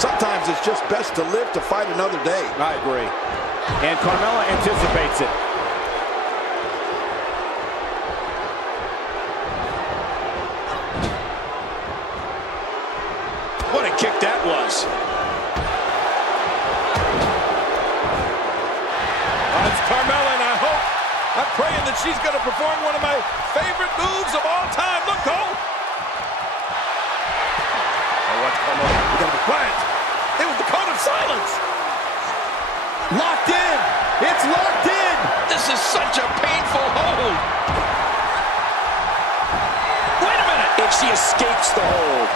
Sometimes it's just best to live to fight another day. I agree. And Carmella anticipates it. What a kick that was. It's Carmella, and I'm praying that she's going to perform one of my favorite moves of all time. Look, Cole. Oh, what's Carmella? You got to be quiet. It was the code of silence. Locked in. It's locked in. This is such a painful hold. Wait a minute. And she escapes the hold.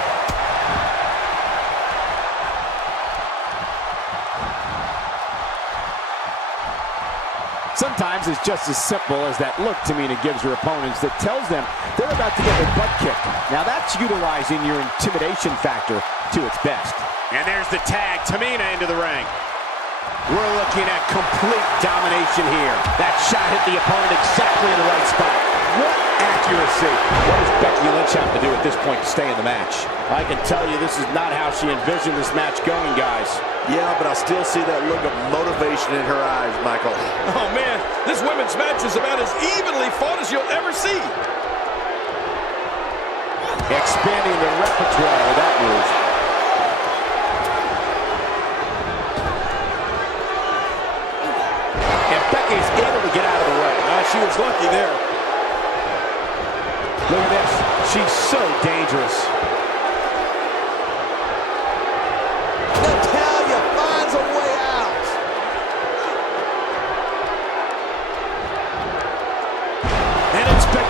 Sometimes it's just as simple as that look Tamina gives her opponents that tells them they're about to get their butt kicked. Now that's utilizing your intimidation factor to its best. And there's the tag, Tamina into the ring. We're looking at complete domination here. That shot hit the opponent exactly in the right spot. What accuracy. What does Becky Lynch have to do at this point to stay in the match? I can tell you this is not how she envisioned this match going, guys. Yeah, but I still see that look of motivation in her eyes, Michael. Oh, man, this women's match is about as evenly fought as you'll ever see. Expanding the repertoire with that move. And Becky's able to get out of the way. She was lucky there. Look at this. She's so dangerous.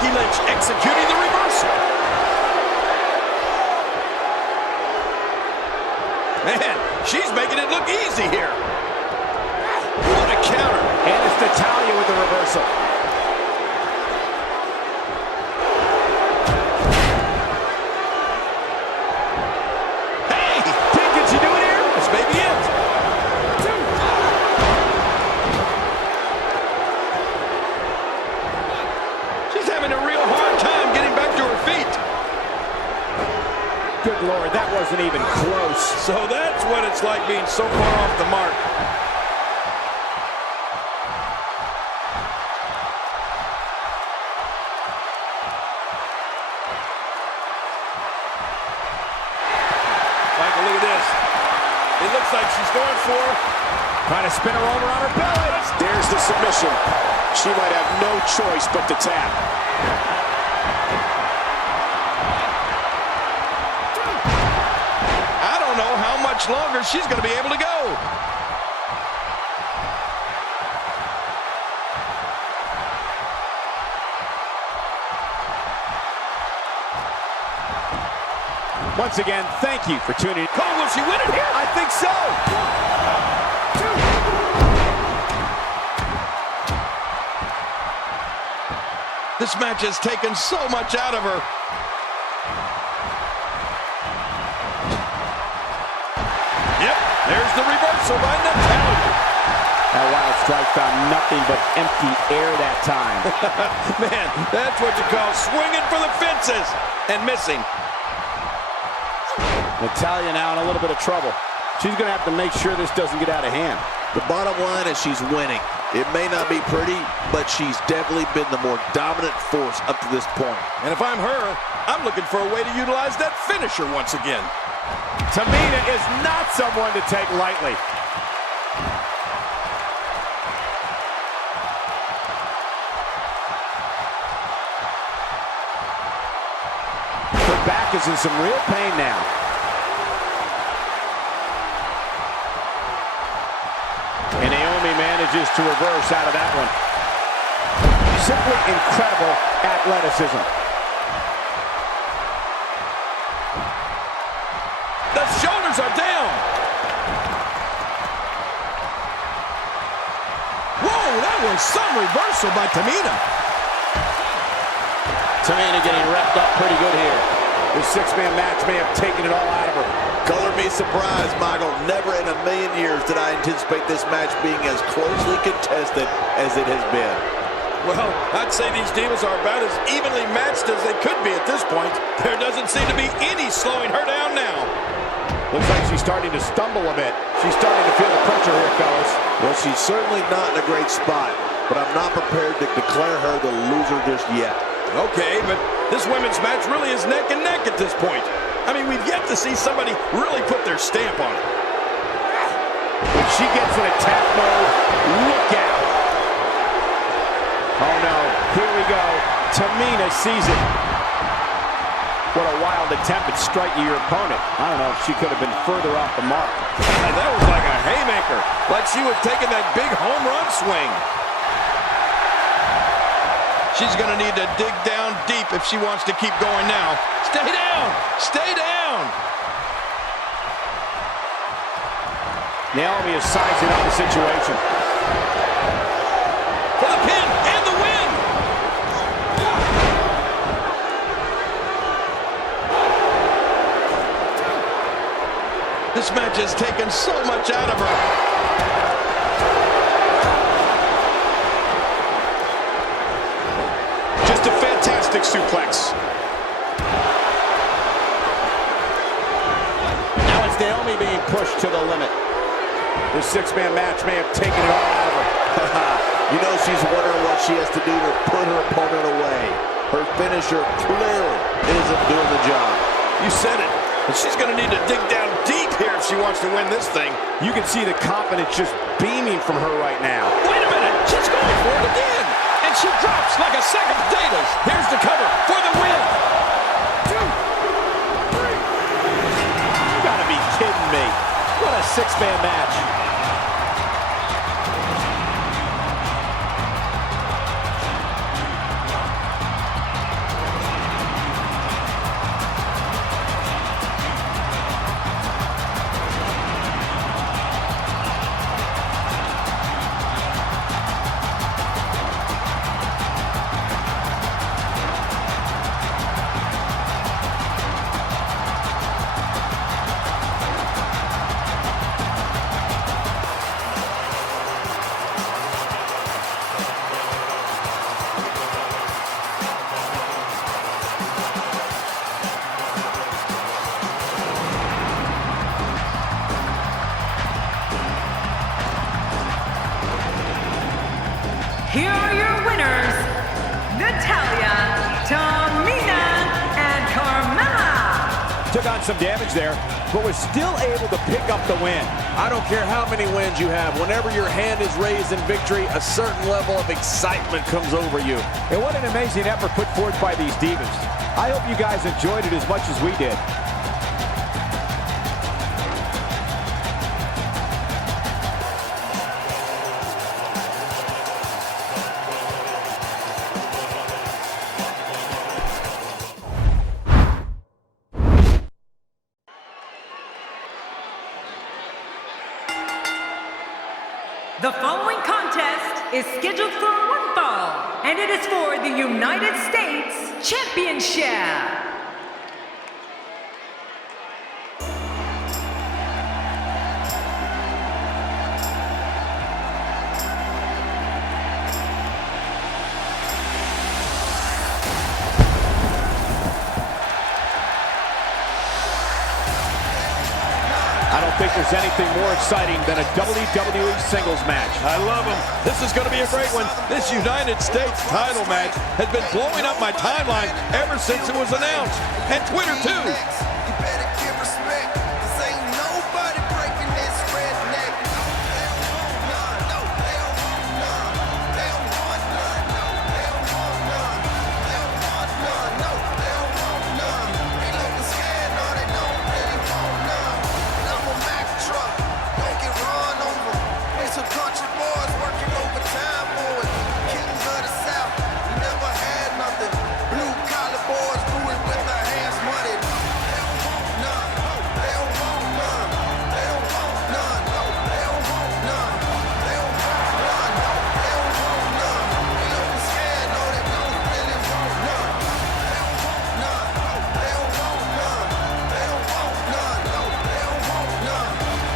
Lynch executing the reversal. Man, she's making it look easy here. What a counter. And it's Natalya with the reversal. Hey, can she do it here? This may be it. Having a real hard time getting back to her feet. Good Lord, that wasn't even close. So that's what it's like being so far off the mark. Michael, look at this. It looks like she's going for Trying to spin her over on her belly. There's the submission. She might have no choice but to tap. I don't know how much longer she's going to be able to go. Once again, thank you for tuning in. Cole, will she win it here? I think so. 1, 2. This match has taken so much out of her. Yep, there's the reversal by Natalia. That wild strike found nothing but empty air that time. Man, that's what you call swinging for the fences and missing. Natalia now in a little bit of trouble. She's going to have to make sure this doesn't get out of hand. The bottom line is she's winning. It may not be pretty, but she's definitely been the more dominant force up to this point. And if I'm her, I'm looking for a way to utilize that finisher once again. Tamina is not someone to take lightly. Her back is in some real pain now. And Naomi manages to reverse out of that one. Simply incredible athleticism. The shoulders are down. Whoa, that was some reversal by Tamina. Tamina getting wrapped up pretty good here. This six-man match may have taken it all out of her. Color me surprised, Michael. Never in a million years did I anticipate this match being as closely contested as it has been. Well, I'd say these divas are about as evenly matched as they could be at this point. There doesn't seem to be any slowing her down now. Looks like she's starting to stumble a bit. She's starting to feel the pressure here, fellas. Well, she's certainly not in a great spot, but I'm not prepared to declare her the loser just yet. Okay, but this women's match really is neck and neck at this point. I mean, we've yet to see somebody really put their stamp on it. When she gets in attack mode, look out. Oh no, here we go. Tamina sees it. What a wild attempt at striking your opponent. I don't know if she could have been further off the mark. That was like a haymaker, like she was taking that big home run swing. She's going to need to dig down deep if she wants to keep going now. Stay down! Stay down! Naomi is sizing up the situation. For the pin and the win! This match has taken so much out of her. Just a fantastic suplex. Now it's Naomi being pushed to the limit. This six-man match may have taken it all out of her. You know she's wondering what she has to do to put her opponent away. Her finisher clearly isn't doing the job. You said it. And she's going to need to dig down deep here if she wants to win this thing. You can see the confidence just beaming from her right now. Wait a minute. She's going for it again. And she drops like a sack of potatoes. Here's the cover for the win. 2, 3. You gotta be kidding me. What a six-man match. some damage there, but was still able to pick up the win. I don't care how many wins you have. Whenever your hand is raised in victory, a certain level of excitement comes over you. And what an amazing effort put forth by these Divas. I hope you guys enjoyed it as much as we did. The following contest is scheduled for one fall, and it is for the United States Championship. I don't think there's anything more exciting than a WWE singles match. I love them. This is going to be a great one. This United States title match has been blowing up my timeline ever since it was announced. And Twitter, too. You better give respect, 'cause ain't nobody breaking this redneck. They don't want none, no, they don't want none. They don't want none, no, they don't want none. They don't want none, no, they don't want none. Ain't looking scared, no, they don't really want none. And I'm a Mack truck, don't get run over. They some country boys working overtime for it. Kings of the South, we never had nothing. Blue collar boys do it with their hands muddied. They don't want none, no, they don't want none. They don't want none, no, they don't want none. They don't want none, no, they don't want none. Ain't looking scared, no, they don't really want none. They don't want none, no, they don't want none. They don't want none, no, they don't want none.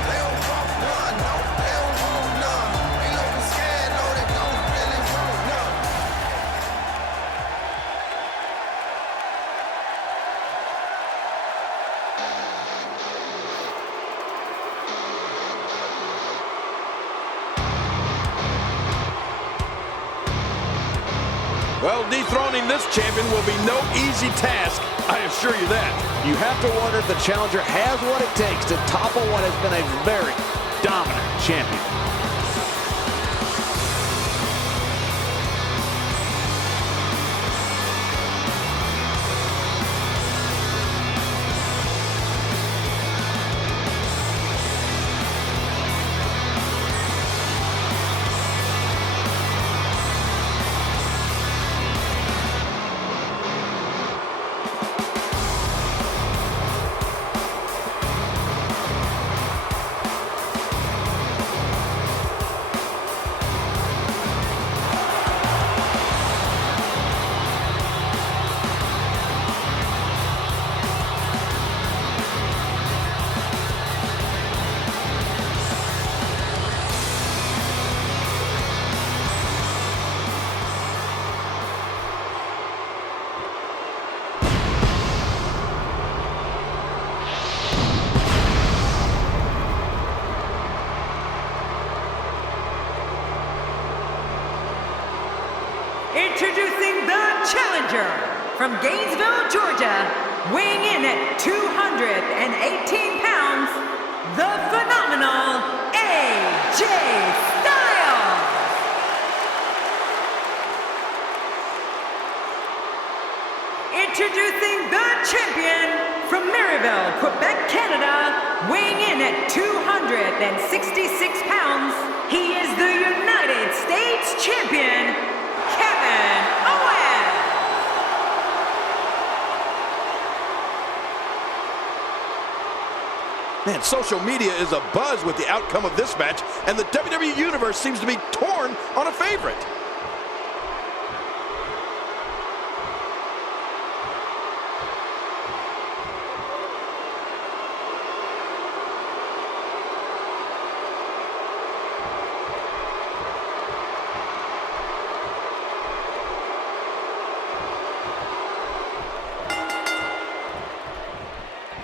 They don't want none, no, they don't want none. Ain't looking scared, no, they don't really want none. Well, dethroning this champion will be no easy task, I assure you that. You have to wonder if the challenger has what it takes to topple what has been a very dominant champion. Introducing the challenger from Gainesville, Georgia, weighing in at 218 pounds, the phenomenal AJ Styles. Introducing the champion from Maryville, Quebec, Canada, weighing in at 266 pounds, he is the United States champion, Kevin Owens. Man, social media is abuzz with the outcome of this match, and the WWE Universe seems to be torn on a favorite.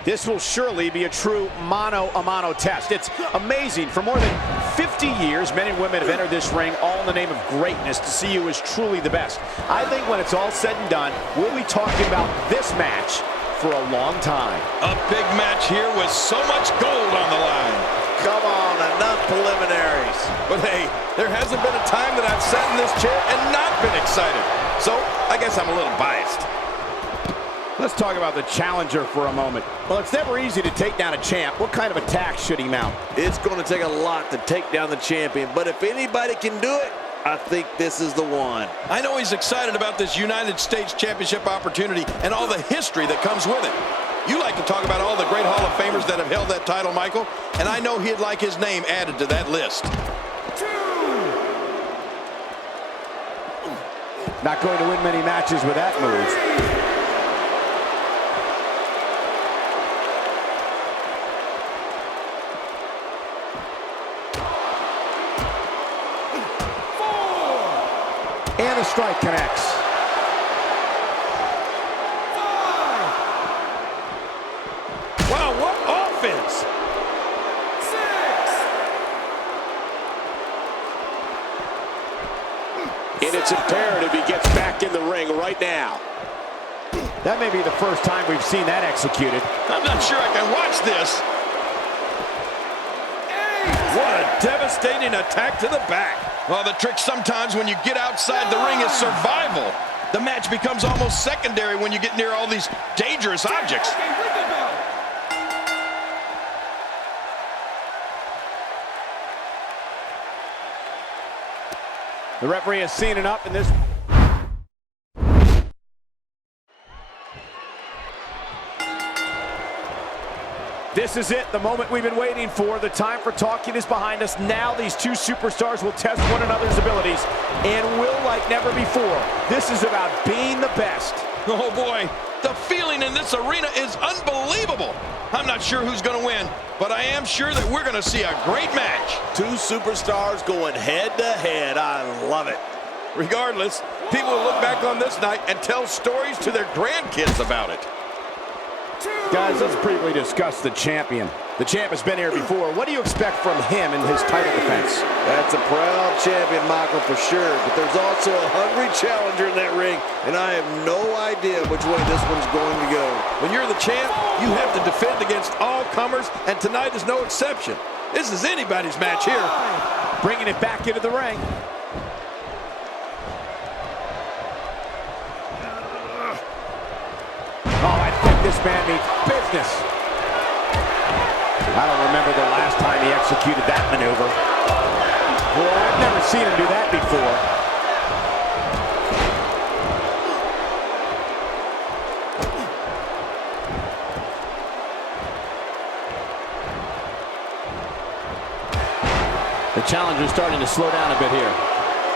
This will surely be a true mano-a-mano test. It's amazing. For more than 50 years, men and women have entered this ring all in the name of greatness to see who is truly the best. I think when it's all said and done, we'll be talking about this match for a long time. A big match here with so much gold on the line. Come on, enough preliminaries. But hey, there hasn't been a time that I've sat in this chair and not been excited. So I guess I'm a little biased. Let's talk about the challenger for a moment. Well, it's never easy to take down a champ. What kind of attack should he mount? It's going to take a lot to take down the champion, but if anybody can do it, I think this is the one. I know he's excited about this United States Championship opportunity and all the history that comes with it. You like to talk about all the great Hall of Famers that have held that title, Michael, and I know he'd like his name added to that list. Not going to win many matches with that move. And the strike connects. 5. Wow, what offense! 6. And it's imperative he gets back in the ring right now. That may be the first time we've seen that executed. I'm not sure I can watch this. 8. What a devastating attack to the back. Well, the trick sometimes when you get outside the ring is survival. The match becomes almost secondary when you get near all these dangerous objects. The referee has seen enough in this. This is it, the moment we've been waiting for. The time for talking is behind us. Now these two superstars will test one another's abilities and will like never before. This is about being the best. Oh boy, the feeling in this arena is unbelievable. I'm not sure who's going to win, but I am sure that we're going to see a great match. Two superstars going head to head. I love it. Regardless, people will look back on this night and tell stories to their grandkids about it. Guys, let's briefly discuss the champion. The champ has been here before. What do you expect from him in his title defense? That's a proud champion, Michael, for sure. But there's also a hungry challenger in that ring, and I have no idea which way this one's going to go. When you're the champ, you have to defend against all comers, and tonight is no exception. This is anybody's match here. Bringing it back into the ring. Oh, I think this man means business. I don't remember the last time he executed that maneuver. Boy, I've never seen him do that before. The challenger's starting to slow down a bit here.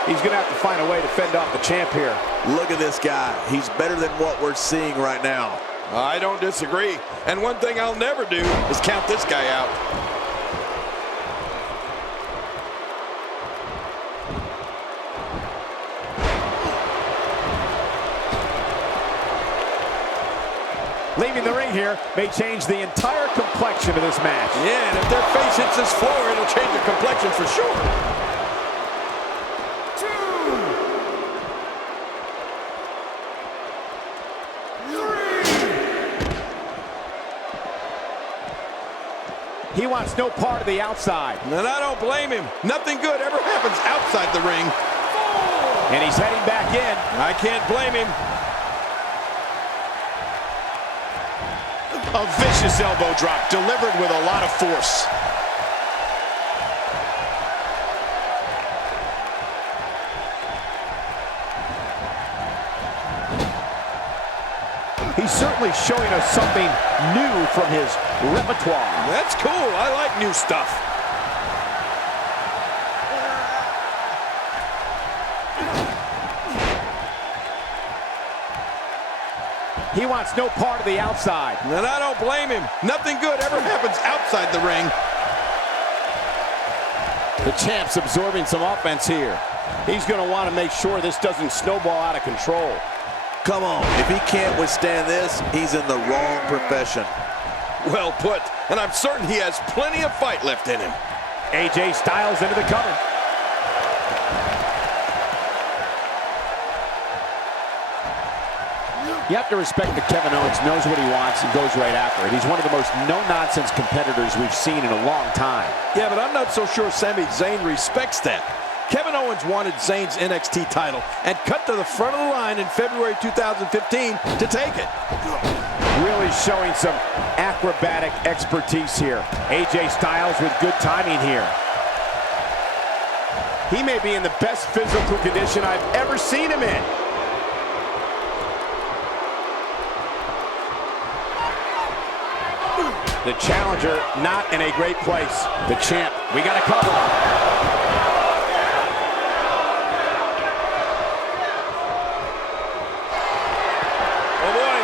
He's going to have to find a way to fend off the champ here. Look at this guy. He's better than what we're seeing right now. I don't disagree. And one thing I'll never do is count this guy out. Leaving the ring here may change the entire complexion of this match. Yeah, and if their face hits this floor, it'll change the complexion for sure. He wants no part of the outside. And I don't blame him. Nothing good ever happens outside the ring. And he's heading back in. I can't blame him. A vicious elbow drop delivered with a lot of force. He's certainly showing us something new from his repertoire. That's cool. I like new stuff. He wants no part of the outside. And I don't blame him. Nothing good ever happens outside the ring. The champ's absorbing some offense here. He's going to want to make sure this doesn't snowball out of control. Come on, if he can't withstand this, he's in the wrong profession. Well put, and I'm certain he has plenty of fight left in him. AJ Styles into the cover. You have to respect that Kevin Owens knows what he wants and goes right after it. He's one of the most no-nonsense competitors we've seen in a long time. Yeah, but I'm not so sure Sami Zayn respects that. Kevin Owens wanted Zayn's NXT title and cut to the front of the line in February 2015 to take it. Really showing some acrobatic expertise here. AJ Styles with good timing here. He may be in the best physical condition I've ever seen him in. The challenger not in a great place. The champ, we got to cover. Oh boy,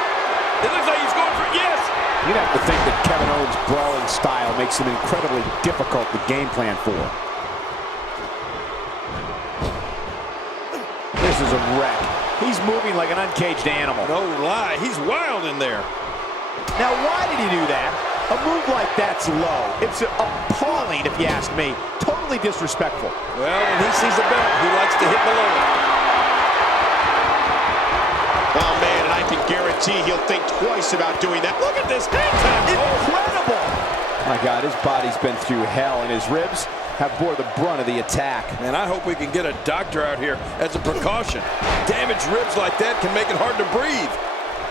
it looks like he's going for yes. You'd have to think that Kevin Owens' brawling style makes him incredibly difficult to game plan for. This is a wreck. He's moving like an uncaged animal. No lie, he's wild in there. Now, why did he do that? A move like that's low. It's appalling, if you ask me. Totally disrespectful. Well, when he sees the belt, he likes to hit below it. Oh, man, and I can guarantee he'll think twice about doing that. Look at this hang time. Incredible! My God, his body's been through hell, and his ribs have bore the brunt of the attack. Man, I hope we can get a doctor out here as a precaution. Damaged ribs like that can make it hard to breathe.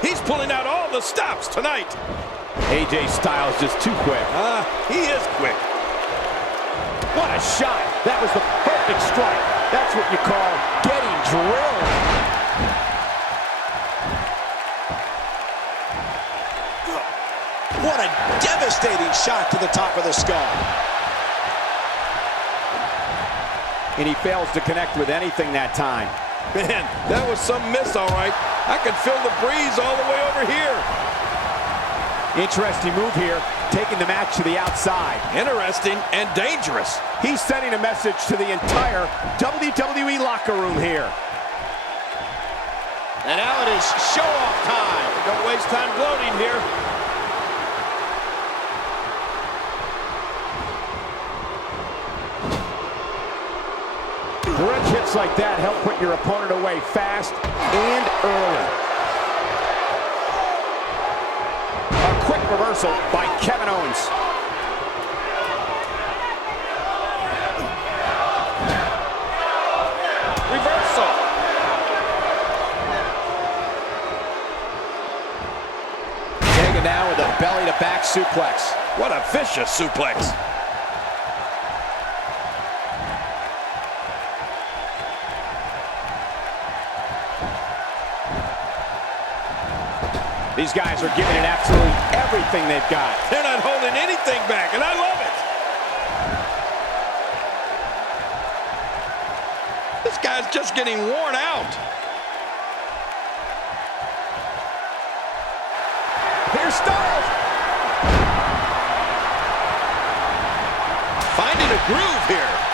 He's pulling out all the stops tonight. AJ Styles just too quick. He is quick. What a shot. That was the perfect strike. That's what you call getting drilled. What a devastating shot to the top of the skull. And he fails to connect with anything that time. Man, that was some miss, all right. I can feel the breeze all the way over here. Interesting move here, taking the match to the outside. Interesting and dangerous. He's sending a message to the entire WWE locker room here. And now it is show-off time. Don't waste time gloating here. Wrench hits like that help put your opponent away fast and early. A quick reversal by Kevin Owens. Reversal. Taken down with a belly-to-back suplex. What a vicious suplex. These guys are giving it absolutely everything they've got. They're not holding anything back, and I love it. This guy's just getting worn out. Here's Styles. Finding a groove here.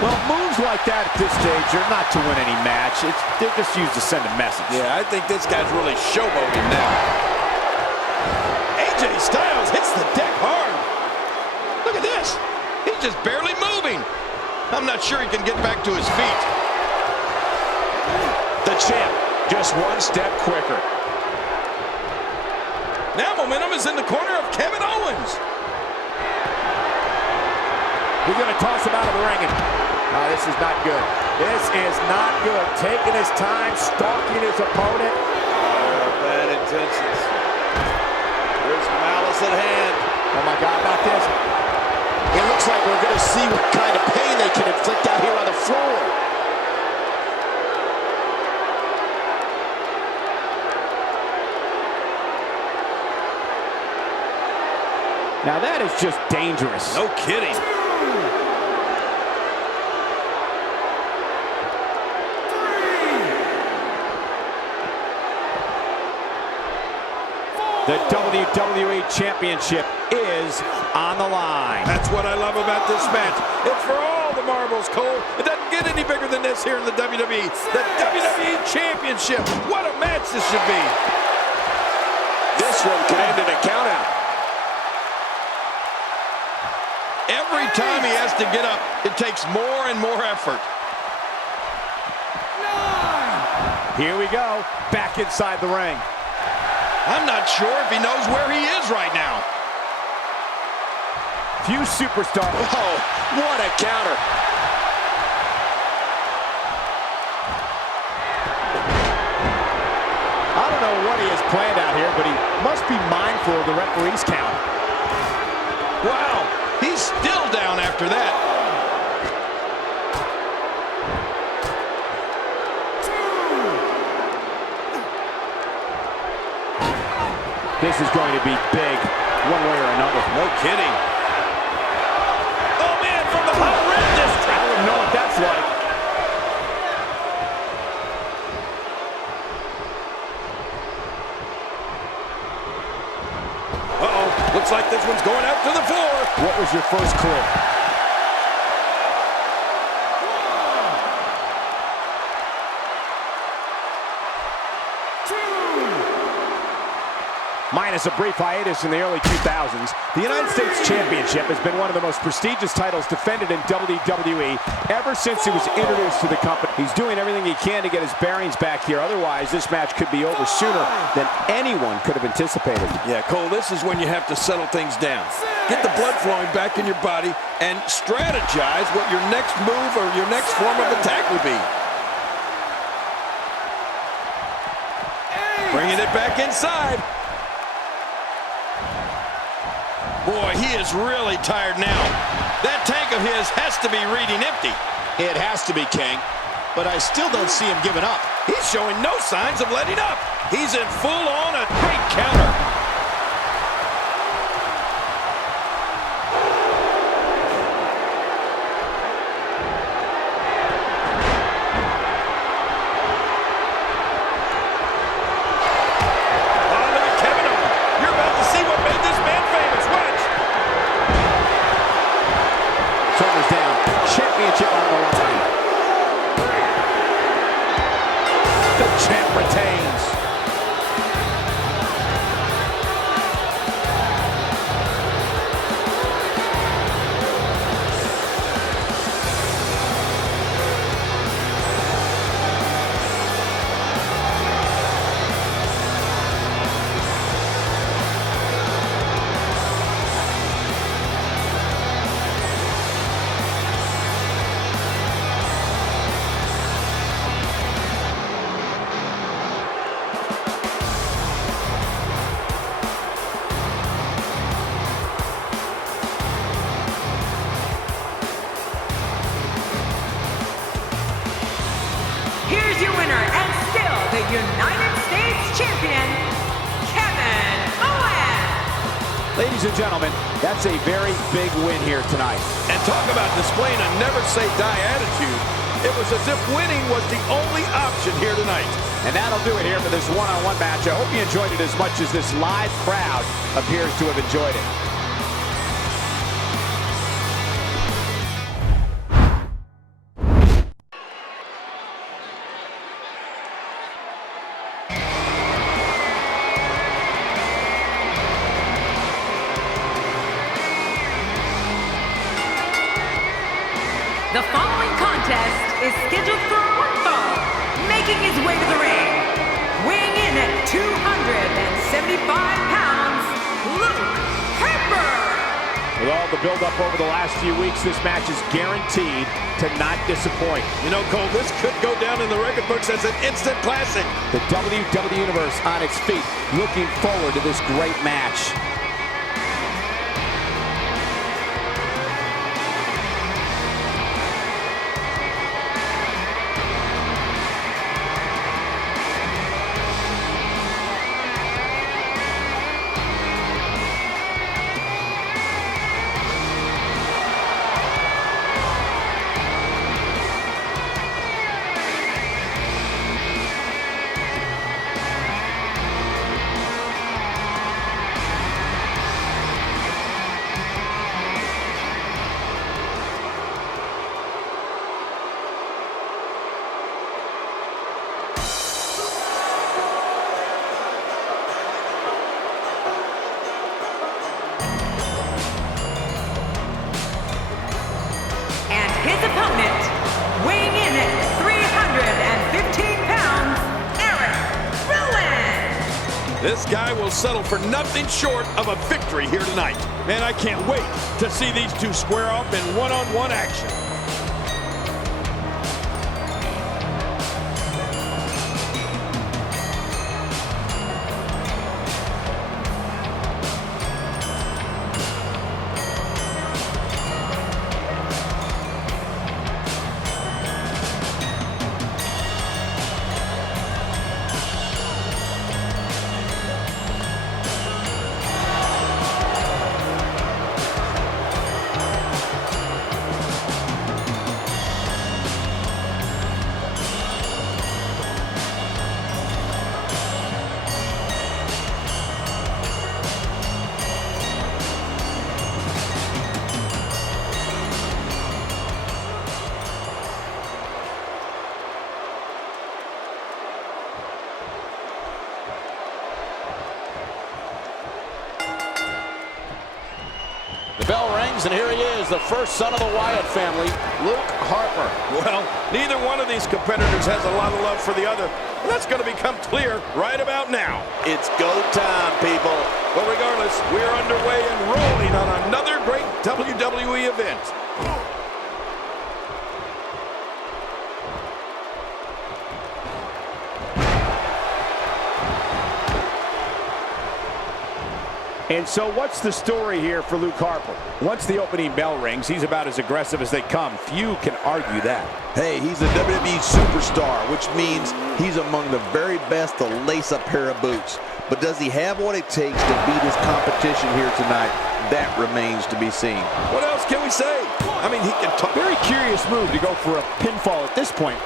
Well, moves like that at this stage are not to win any match. They're just used to send a message. Yeah, I think this guy's really showboating now. AJ Styles hits the deck hard. Look at this. He's just barely moving. I'm not sure he can get back to his feet. The champ, just one step quicker. Now momentum is in the corner of Kevin Owens. He's going to toss him out of the ring. Oh, this is not good. This is not good. Taking his time, stalking his opponent. Bad intentions. There's malice at hand. Oh, my God, not this. It looks like we're going to see what kind of pain they can inflict out here on the floor. Now that is just dangerous. No kidding. The WWE Championship is on the line. That's what I love about this match. It's for all the marbles, Cole. It doesn't get any bigger than this here in the WWE. The WWE Championship. What a match this should be. This one could end in a countout. Every time he has to get up, it takes more and more effort. Here we go, back inside the ring. I'm not sure if he knows where he is right now. Few superstars. Oh, what a counter. I don't know what he has planned out here, but he must be mindful of the referee's count. Wow, he's still down after that. This is going to be big, one way or another. No kidding. Oh, man, from the hot red district. I don't know what that's like. Uh-oh, looks like this one's going out to the floor. What was your first clue? Minus a brief hiatus in the early 2000s, the United States Championship has been one of the most prestigious titles defended in WWE ever since it was introduced to the company. He's doing everything he can to get his bearings back here. Otherwise, this match could be over sooner than anyone could have anticipated. Yeah, Cole, this is when you have to settle things down. Get the blood flowing back in your body and strategize what your next move or your next form of attack will be. Bringing it back inside. Boy, he is really tired now. That tank of his has to be reading empty. It has to be, King, but I still don't see him giving up. He's showing no signs of letting up. He's in full-on a great counter. Championship on the line. The champ retains. Here's your winner and still the United States Champion, Kevin Owens. Ladies and gentlemen, that's a very big win here tonight. And talk about displaying a never-say-die attitude. It was as if winning was the only option here tonight. And that'll do it here for this one-on-one match. I hope you enjoyed it as much as this live crowd appears to have enjoyed it. The following contest is scheduled for one fall, making his way to the ring, weighing in at 275 pounds, Luke Harper. With all the build-up over the last few weeks, this match is guaranteed to not disappoint. You know, Cole, this could go down in the record books as an instant classic. The WWE Universe on its feet, looking forward to this great match. This guy will settle for nothing short of a victory here tonight. Man, I can't wait to see these two square off in one-on-one action. The bell rings, and here he is, the first son of the Wyatt family, Luke Harper. Well, neither one of these competitors has a lot of love for the other. And that's going to become clear right about now. It's go time, people. But regardless, we're underway and rolling on another great WWE event. And so what's the story here for Luke Harper? Once the opening bell rings, he's about as aggressive as they come. Few can argue that. Hey, he's a WWE superstar, which means he's among the very best to lace a pair of boots. But does he have what it takes to beat his competition here tonight? That remains to be seen. What else can we say? I mean, he can talk. Very curious move to go for a pinfall at this point.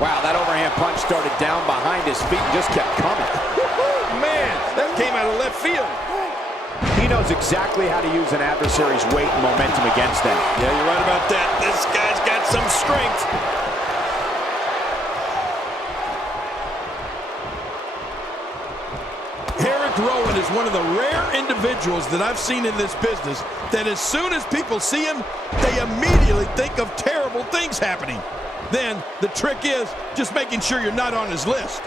Wow, that overhand punch started down behind his feet and just kept coming. Man, that came out of left field. He knows exactly how to use an adversary's weight and momentum against them. Yeah, you're right about that. This guy's got some strength. Eric Rowan is one of the rare individuals that I've seen in this business that as soon as people see him, they immediately think of terrible things happening. Then the trick is just making sure you're not on his list.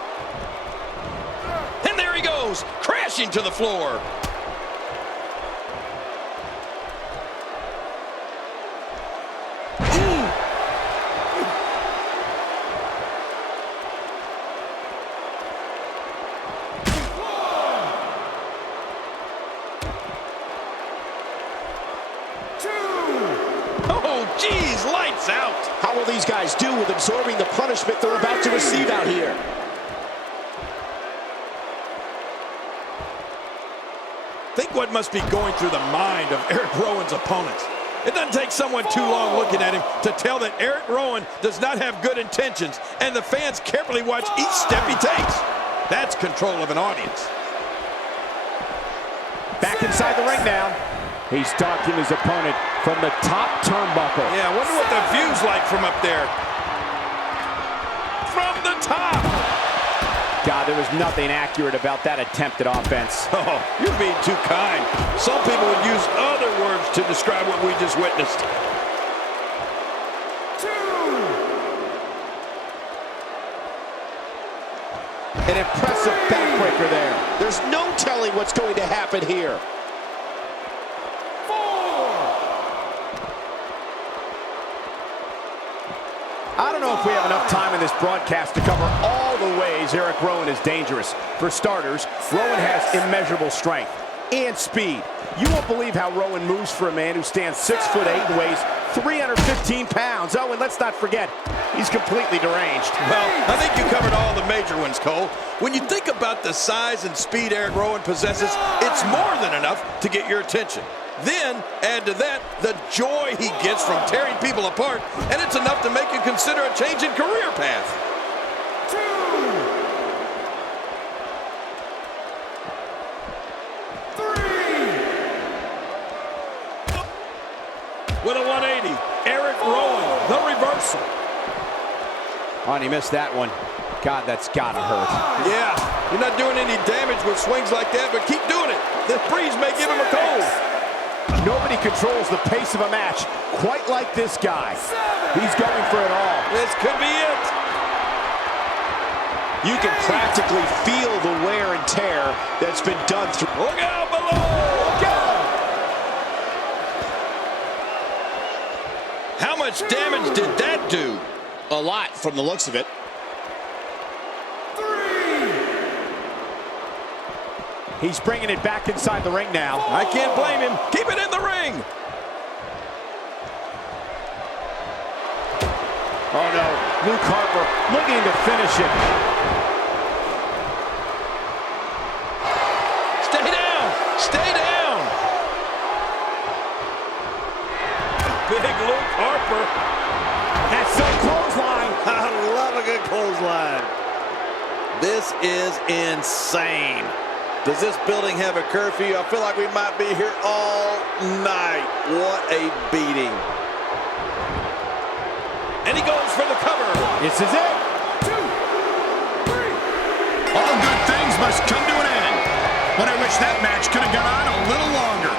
And there he goes, crashing to the floor. Oh, geez, lights out. How will these guys do with absorbing the punishment they're about to receive out here? Think what must be going through the mind of Eric Rowan's opponents. It doesn't take someone too long looking at him to tell that Eric Rowan does not have good intentions, and the fans carefully watch each step he takes. That's control of an audience. Back inside the ring now. He's stalking his opponent from the top turnbuckle. Yeah, I wonder what the view's like from up there. From the top. God, there was nothing accurate about that attempted offense. Oh, you're being too kind. Some people would use other words to describe what we just witnessed. An impressive backbreaker there. There's no telling what's going to happen here. I don't know if we have enough time in this broadcast to cover all the ways Eric Rowan is dangerous. For starters, Rowan has immeasurable strength and speed. You won't believe how Rowan moves for a man who stands 6'8" and weighs 315 pounds. Oh, and let's not forget, he's completely deranged. Well, I think you covered all the major ones, Cole. When you think about the size and speed Eric Rowan possesses, it's more than enough to get your attention. Then, add to that the joy he gets from tearing people apart, and it's enough to make you consider a change in career path. With a 180, Eric Rowan, the reversal. Oh, and he missed that one. God, that's gotta hurt. Yeah, you're not doing any damage with swings like that, but keep doing it. The breeze may give him a cold. Nobody controls the pace of a match quite like this guy. He's going for it all. This could be it. You can practically feel the wear and tear that's been done through. Look out below! Look out! How much damage did that do? A lot from the looks of it. He's bringing it back inside the ring now. I can't blame him. Keep it in the ring. Oh no, Luke Harper looking to finish it. Stay down. Stay down. Big Luke Harper. That's so clothesline. I love a good clothesline. This is insane. Does this building have a curfew? I feel like we might be here all night. What a beating. And he goes for the cover. This is it. 2, 3. All good things must come to an end. But I wish that match could have gone on a little longer.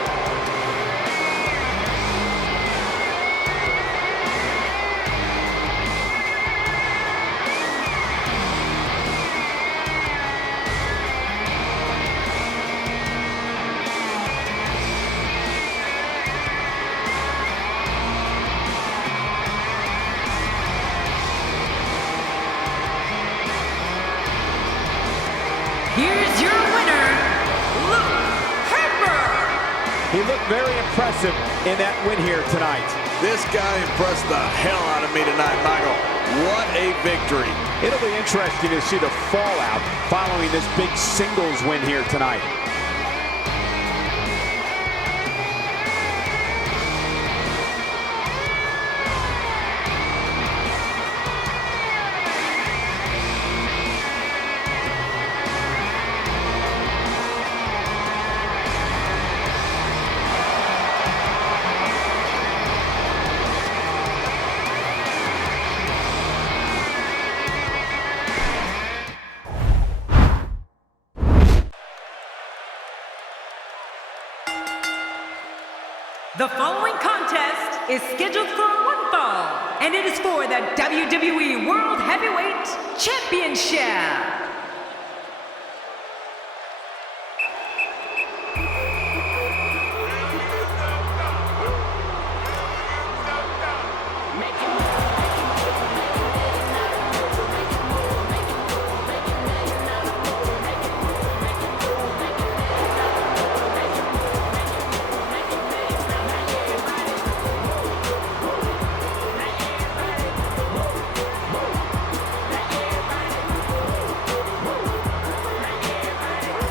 Here's your winner, Luke Harper. He looked very impressive in that win here tonight. This guy impressed the hell out of me tonight, Michael. What a victory. It'll be interesting to see the fallout following this big singles win here tonight. The following contest is scheduled for one fall, and it is for the WWE World Heavyweight Championship.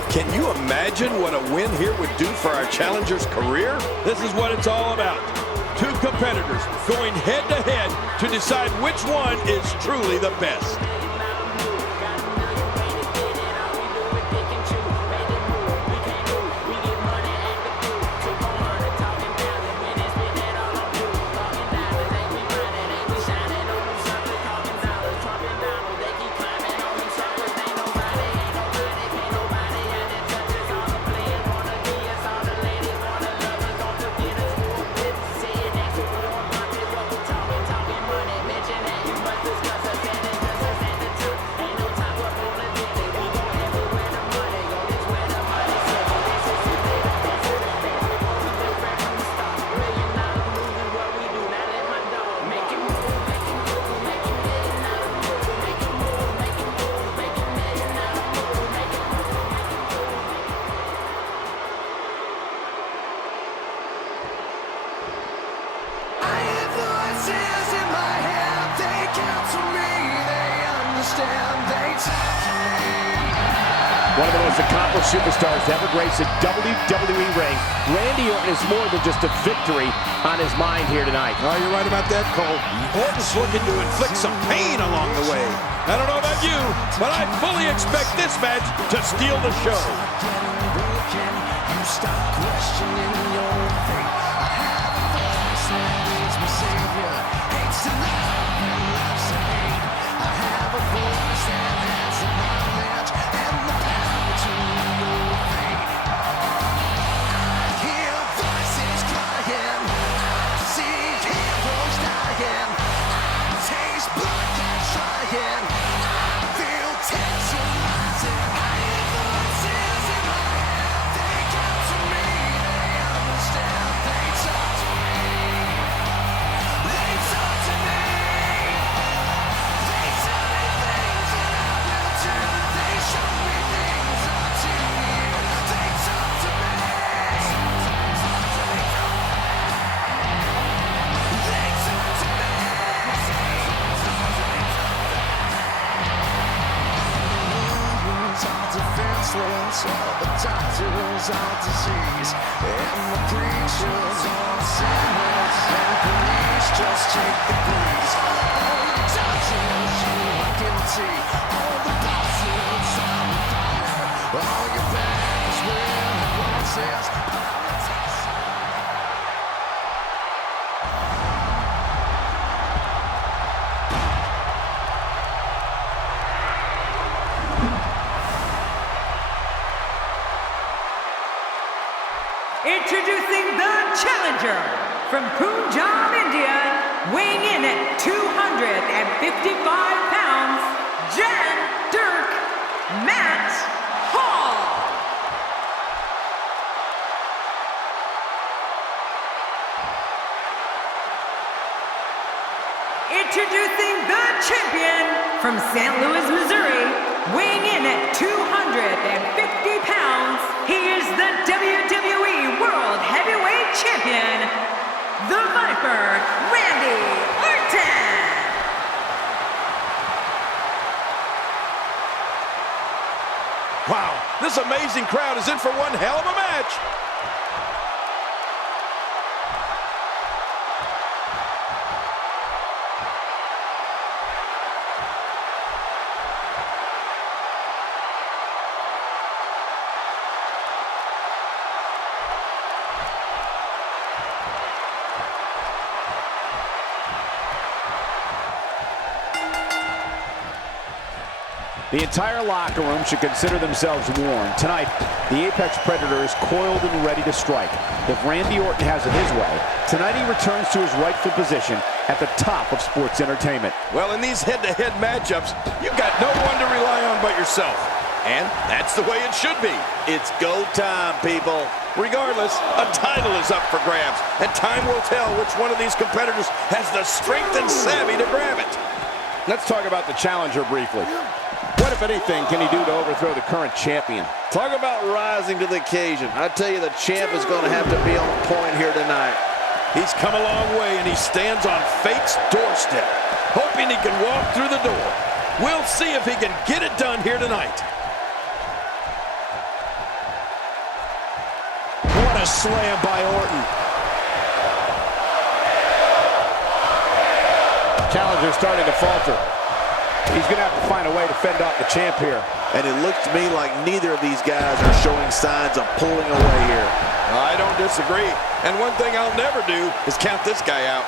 Can you imagine what a win here would do for our challenger's career? This is what it's all about. Two competitors going head-to-head to decide which one is truly the best. One of the most accomplished superstars to ever grace a WWE ring. Randy Orton is more than just a victory on his mind here tonight. Oh, you're right about that, Cole. Orton's looking to inflict some pain along the way. I don't know about you, but I fully expect this match to steal the show. You stop questioning your fate. I have a voice that is my savior. Hates to love and loves to hate. I have a voice that has the knowledge and the power to your fate. I hear voices crying. I see heroes dying. I taste blood that's trying. I feel tension. prophets, all the doctors all disease, and the preachers all sinners, and police just take the breeze. All the doctors you are guilty, all the prophets are on fire, all your back is where the world says. Introducing the challenger from Punjab, India, weighing in at 255 pounds, Jan Dirk Matt Hall. Introducing the champion from St. Louis, Missouri, weighing in at 250 pounds, he is the WWE World Heavyweight Champion, the Viper, Randy Orton. Wow, this amazing crowd is in for one hell of a match. The entire locker room should consider themselves warned. Tonight, the Apex Predator is coiled and ready to strike. If Randy Orton has it his way, tonight he returns to his rightful position at the top of sports entertainment. Well, in these head-to-head matchups, you've got no one to rely on but yourself. And that's the way it should be. It's go time, people. Regardless, a title is up for grabs, and time will tell which one of these competitors has the strength and savvy to grab it. Let's talk about the challenger briefly. What, if anything, can he do to overthrow the current champion? Talk about rising to the occasion. I tell you, the champ is going to have to be on point here tonight. He's come a long way, and he stands on fate's doorstep, hoping he can walk through the door. We'll see if he can get it done here tonight. What a slam by Orton. Challenger starting to falter. He's going to have to find a way to fend off the champ here. And it looks to me like neither of these guys are showing signs of pulling away here. I don't disagree. And one thing I'll never do is count this guy out.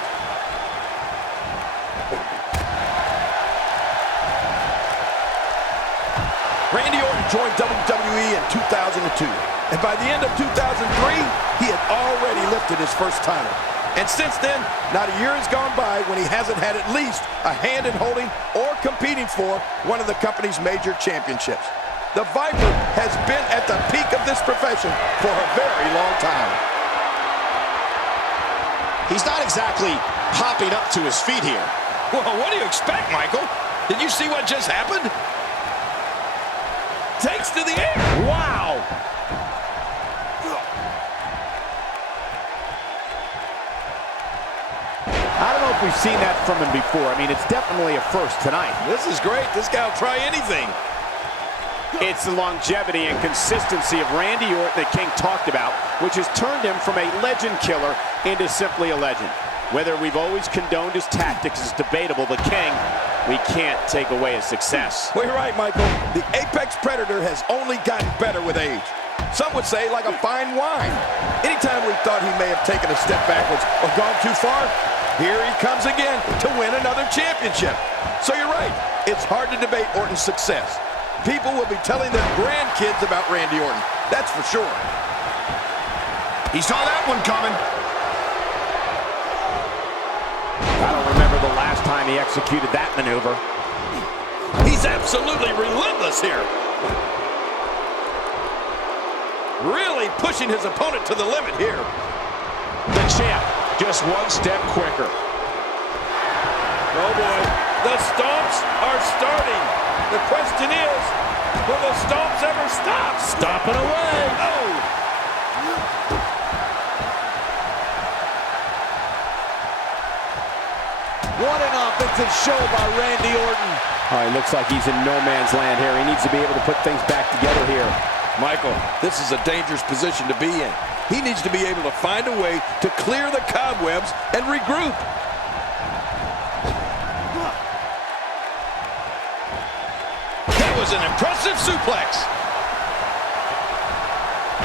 Randy Orton joined WWE in 2002. And by the end of 2003, he had already lifted his first title. And since then, not a year has gone by when he hasn't had at least a hand in holding or competing for one of the company's major championships. The Viper has been at the peak of this profession for a very long time. He's not exactly popping up to his feet here. Well, what do you expect, Michael? Did you see what just happened? Takes to the air. Wow! I don't know if we've seen that from him before. I mean, it's definitely a first tonight. This is great. This guy will try anything. It's the longevity and consistency of Randy Orton that King talked about, which has turned him from a legend killer into simply a legend. Whether we've always condoned his tactics is debatable, but King, we can't take away his success. Well, you're right, Michael. The Apex Predator has only gotten better with age. Some would say like a fine wine. Anytime we thought he may have taken a step backwards or gone too far, here he comes again to win another championship. So you're right, it's hard to debate Orton's success. People will be telling their grandkids about Randy Orton, that's for sure. He saw that one coming. I don't remember the last time he executed that maneuver. He's absolutely relentless here. Really pushing his opponent to the limit here. The champ just one step quicker. Oh boy, the stomps are starting. The question is, will the stomps ever stop? Stomping away. Oh! What an offensive show by Randy Orton. Oh, he looks like he's in no man's land here. He needs to be able to put things back together here. Michael, this is a dangerous position to be in. He needs to be able to find a way to clear the cobwebs and regroup. That was an impressive suplex.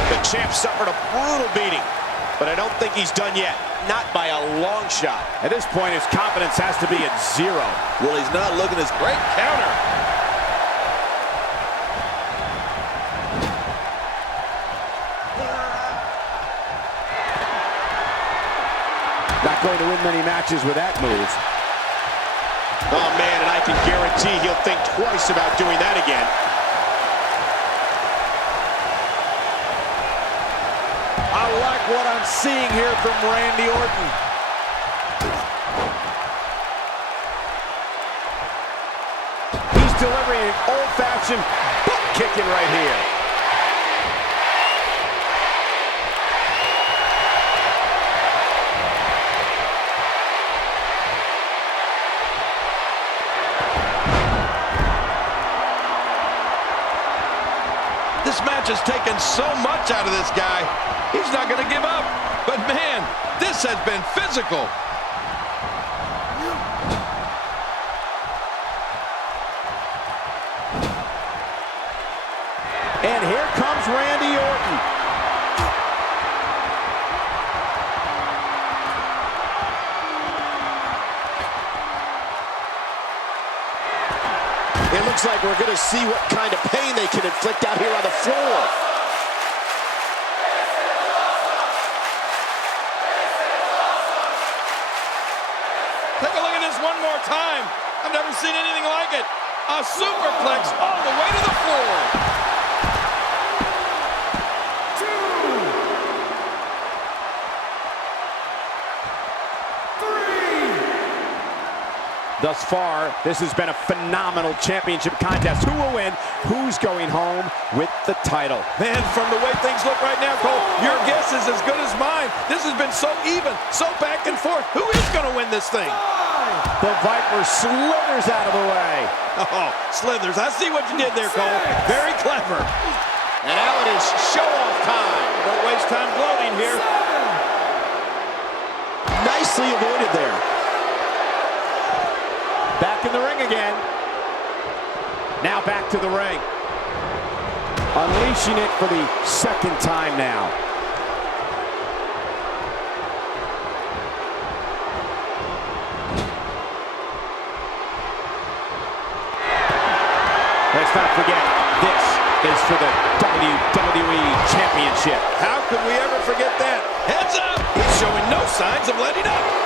The champ suffered a brutal beating, but I don't think he's done yet. Not by a long shot. At this point, his confidence has to be at 0. Well, he's not looking as Great counter. Not going to win many matches with that move. Oh, man, and I can guarantee he'll think twice about doing that again. I like what I'm seeing here from Randy Orton. He's delivering an old-fashioned butt kicking right here. This match has taken so much out of this guy. He's not going to give up. But man, this has been physical. And here comes Randy Orton. It looks like we're going to see what kind of pain they can inflict out here on the floor. Take a look at this one more time. I've never seen anything like it. A superplex all the way to the floor. Thus far, this has been a phenomenal championship contest. Who will win? Who's going home with the title? Man, from the way things look right now, Cole, your guess is as good as mine. This has been so even, so back and forth. Who is going to win this thing? The Viper slithers out of the way. Oh, slithers. I see what you did there, Cole. Very clever. And now it is show-off time. Don't waste time gloating here. Nicely avoided there. Back in the ring again. Now back to the ring. Unleashing it for the second time now. Let's not forget, this is for the WWE Championship. How could we ever forget that? Heads up! He's showing no signs of letting up.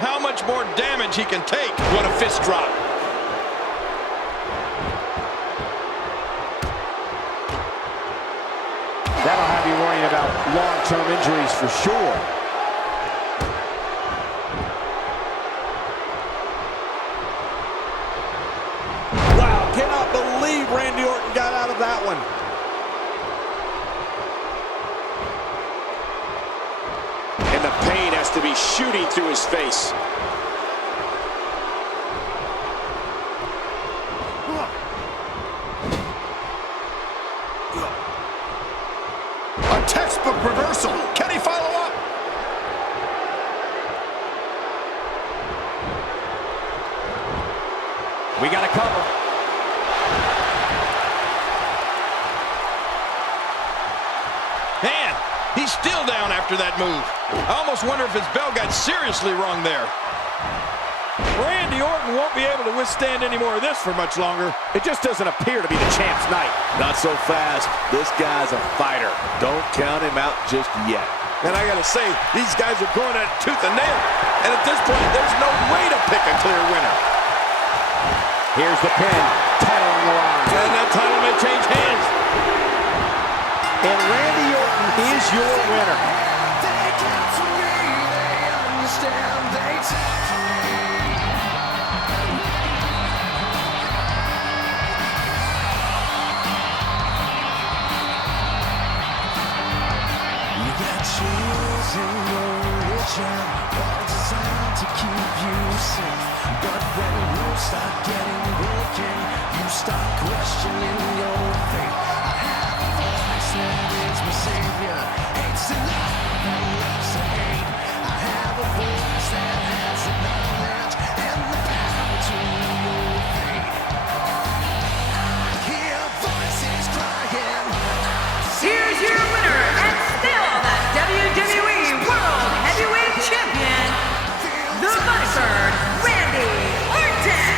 How much more damage he can take. What a fist drop. That'll have you worrying about long-term injuries for sure. Wow, cannot believe Randy Orton got out of that one. And the pain has to be shooting through his face. A textbook reversal. Can he follow up? We got a cover. Man, he's still down after that move. I almost wonder if his bell got seriously wrong there. Randy Orton won't be able to withstand any more of this for much longer. It just doesn't appear to be the champ's night. Not so fast. This guy's a fighter. Don't count him out just yet. And I gotta say, these guys are going at it tooth and nail. And at this point, there's no way to pick a clear winner. Here's the pin. Title on the line. And that title may change hands. And Randy Orton is your winner. They come to me, they understand, they talk to me. WWE World Heavyweight Champion, the Viper, Randy Orton.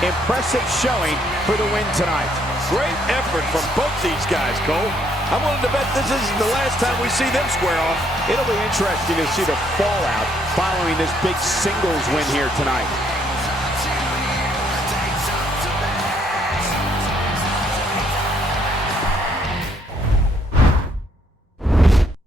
Impressive showing for the win tonight. Great effort from both these guys, Cole. I'm willing to bet this isn't the last time we see them square off. It'll be interesting to see the fallout following this big singles win here tonight.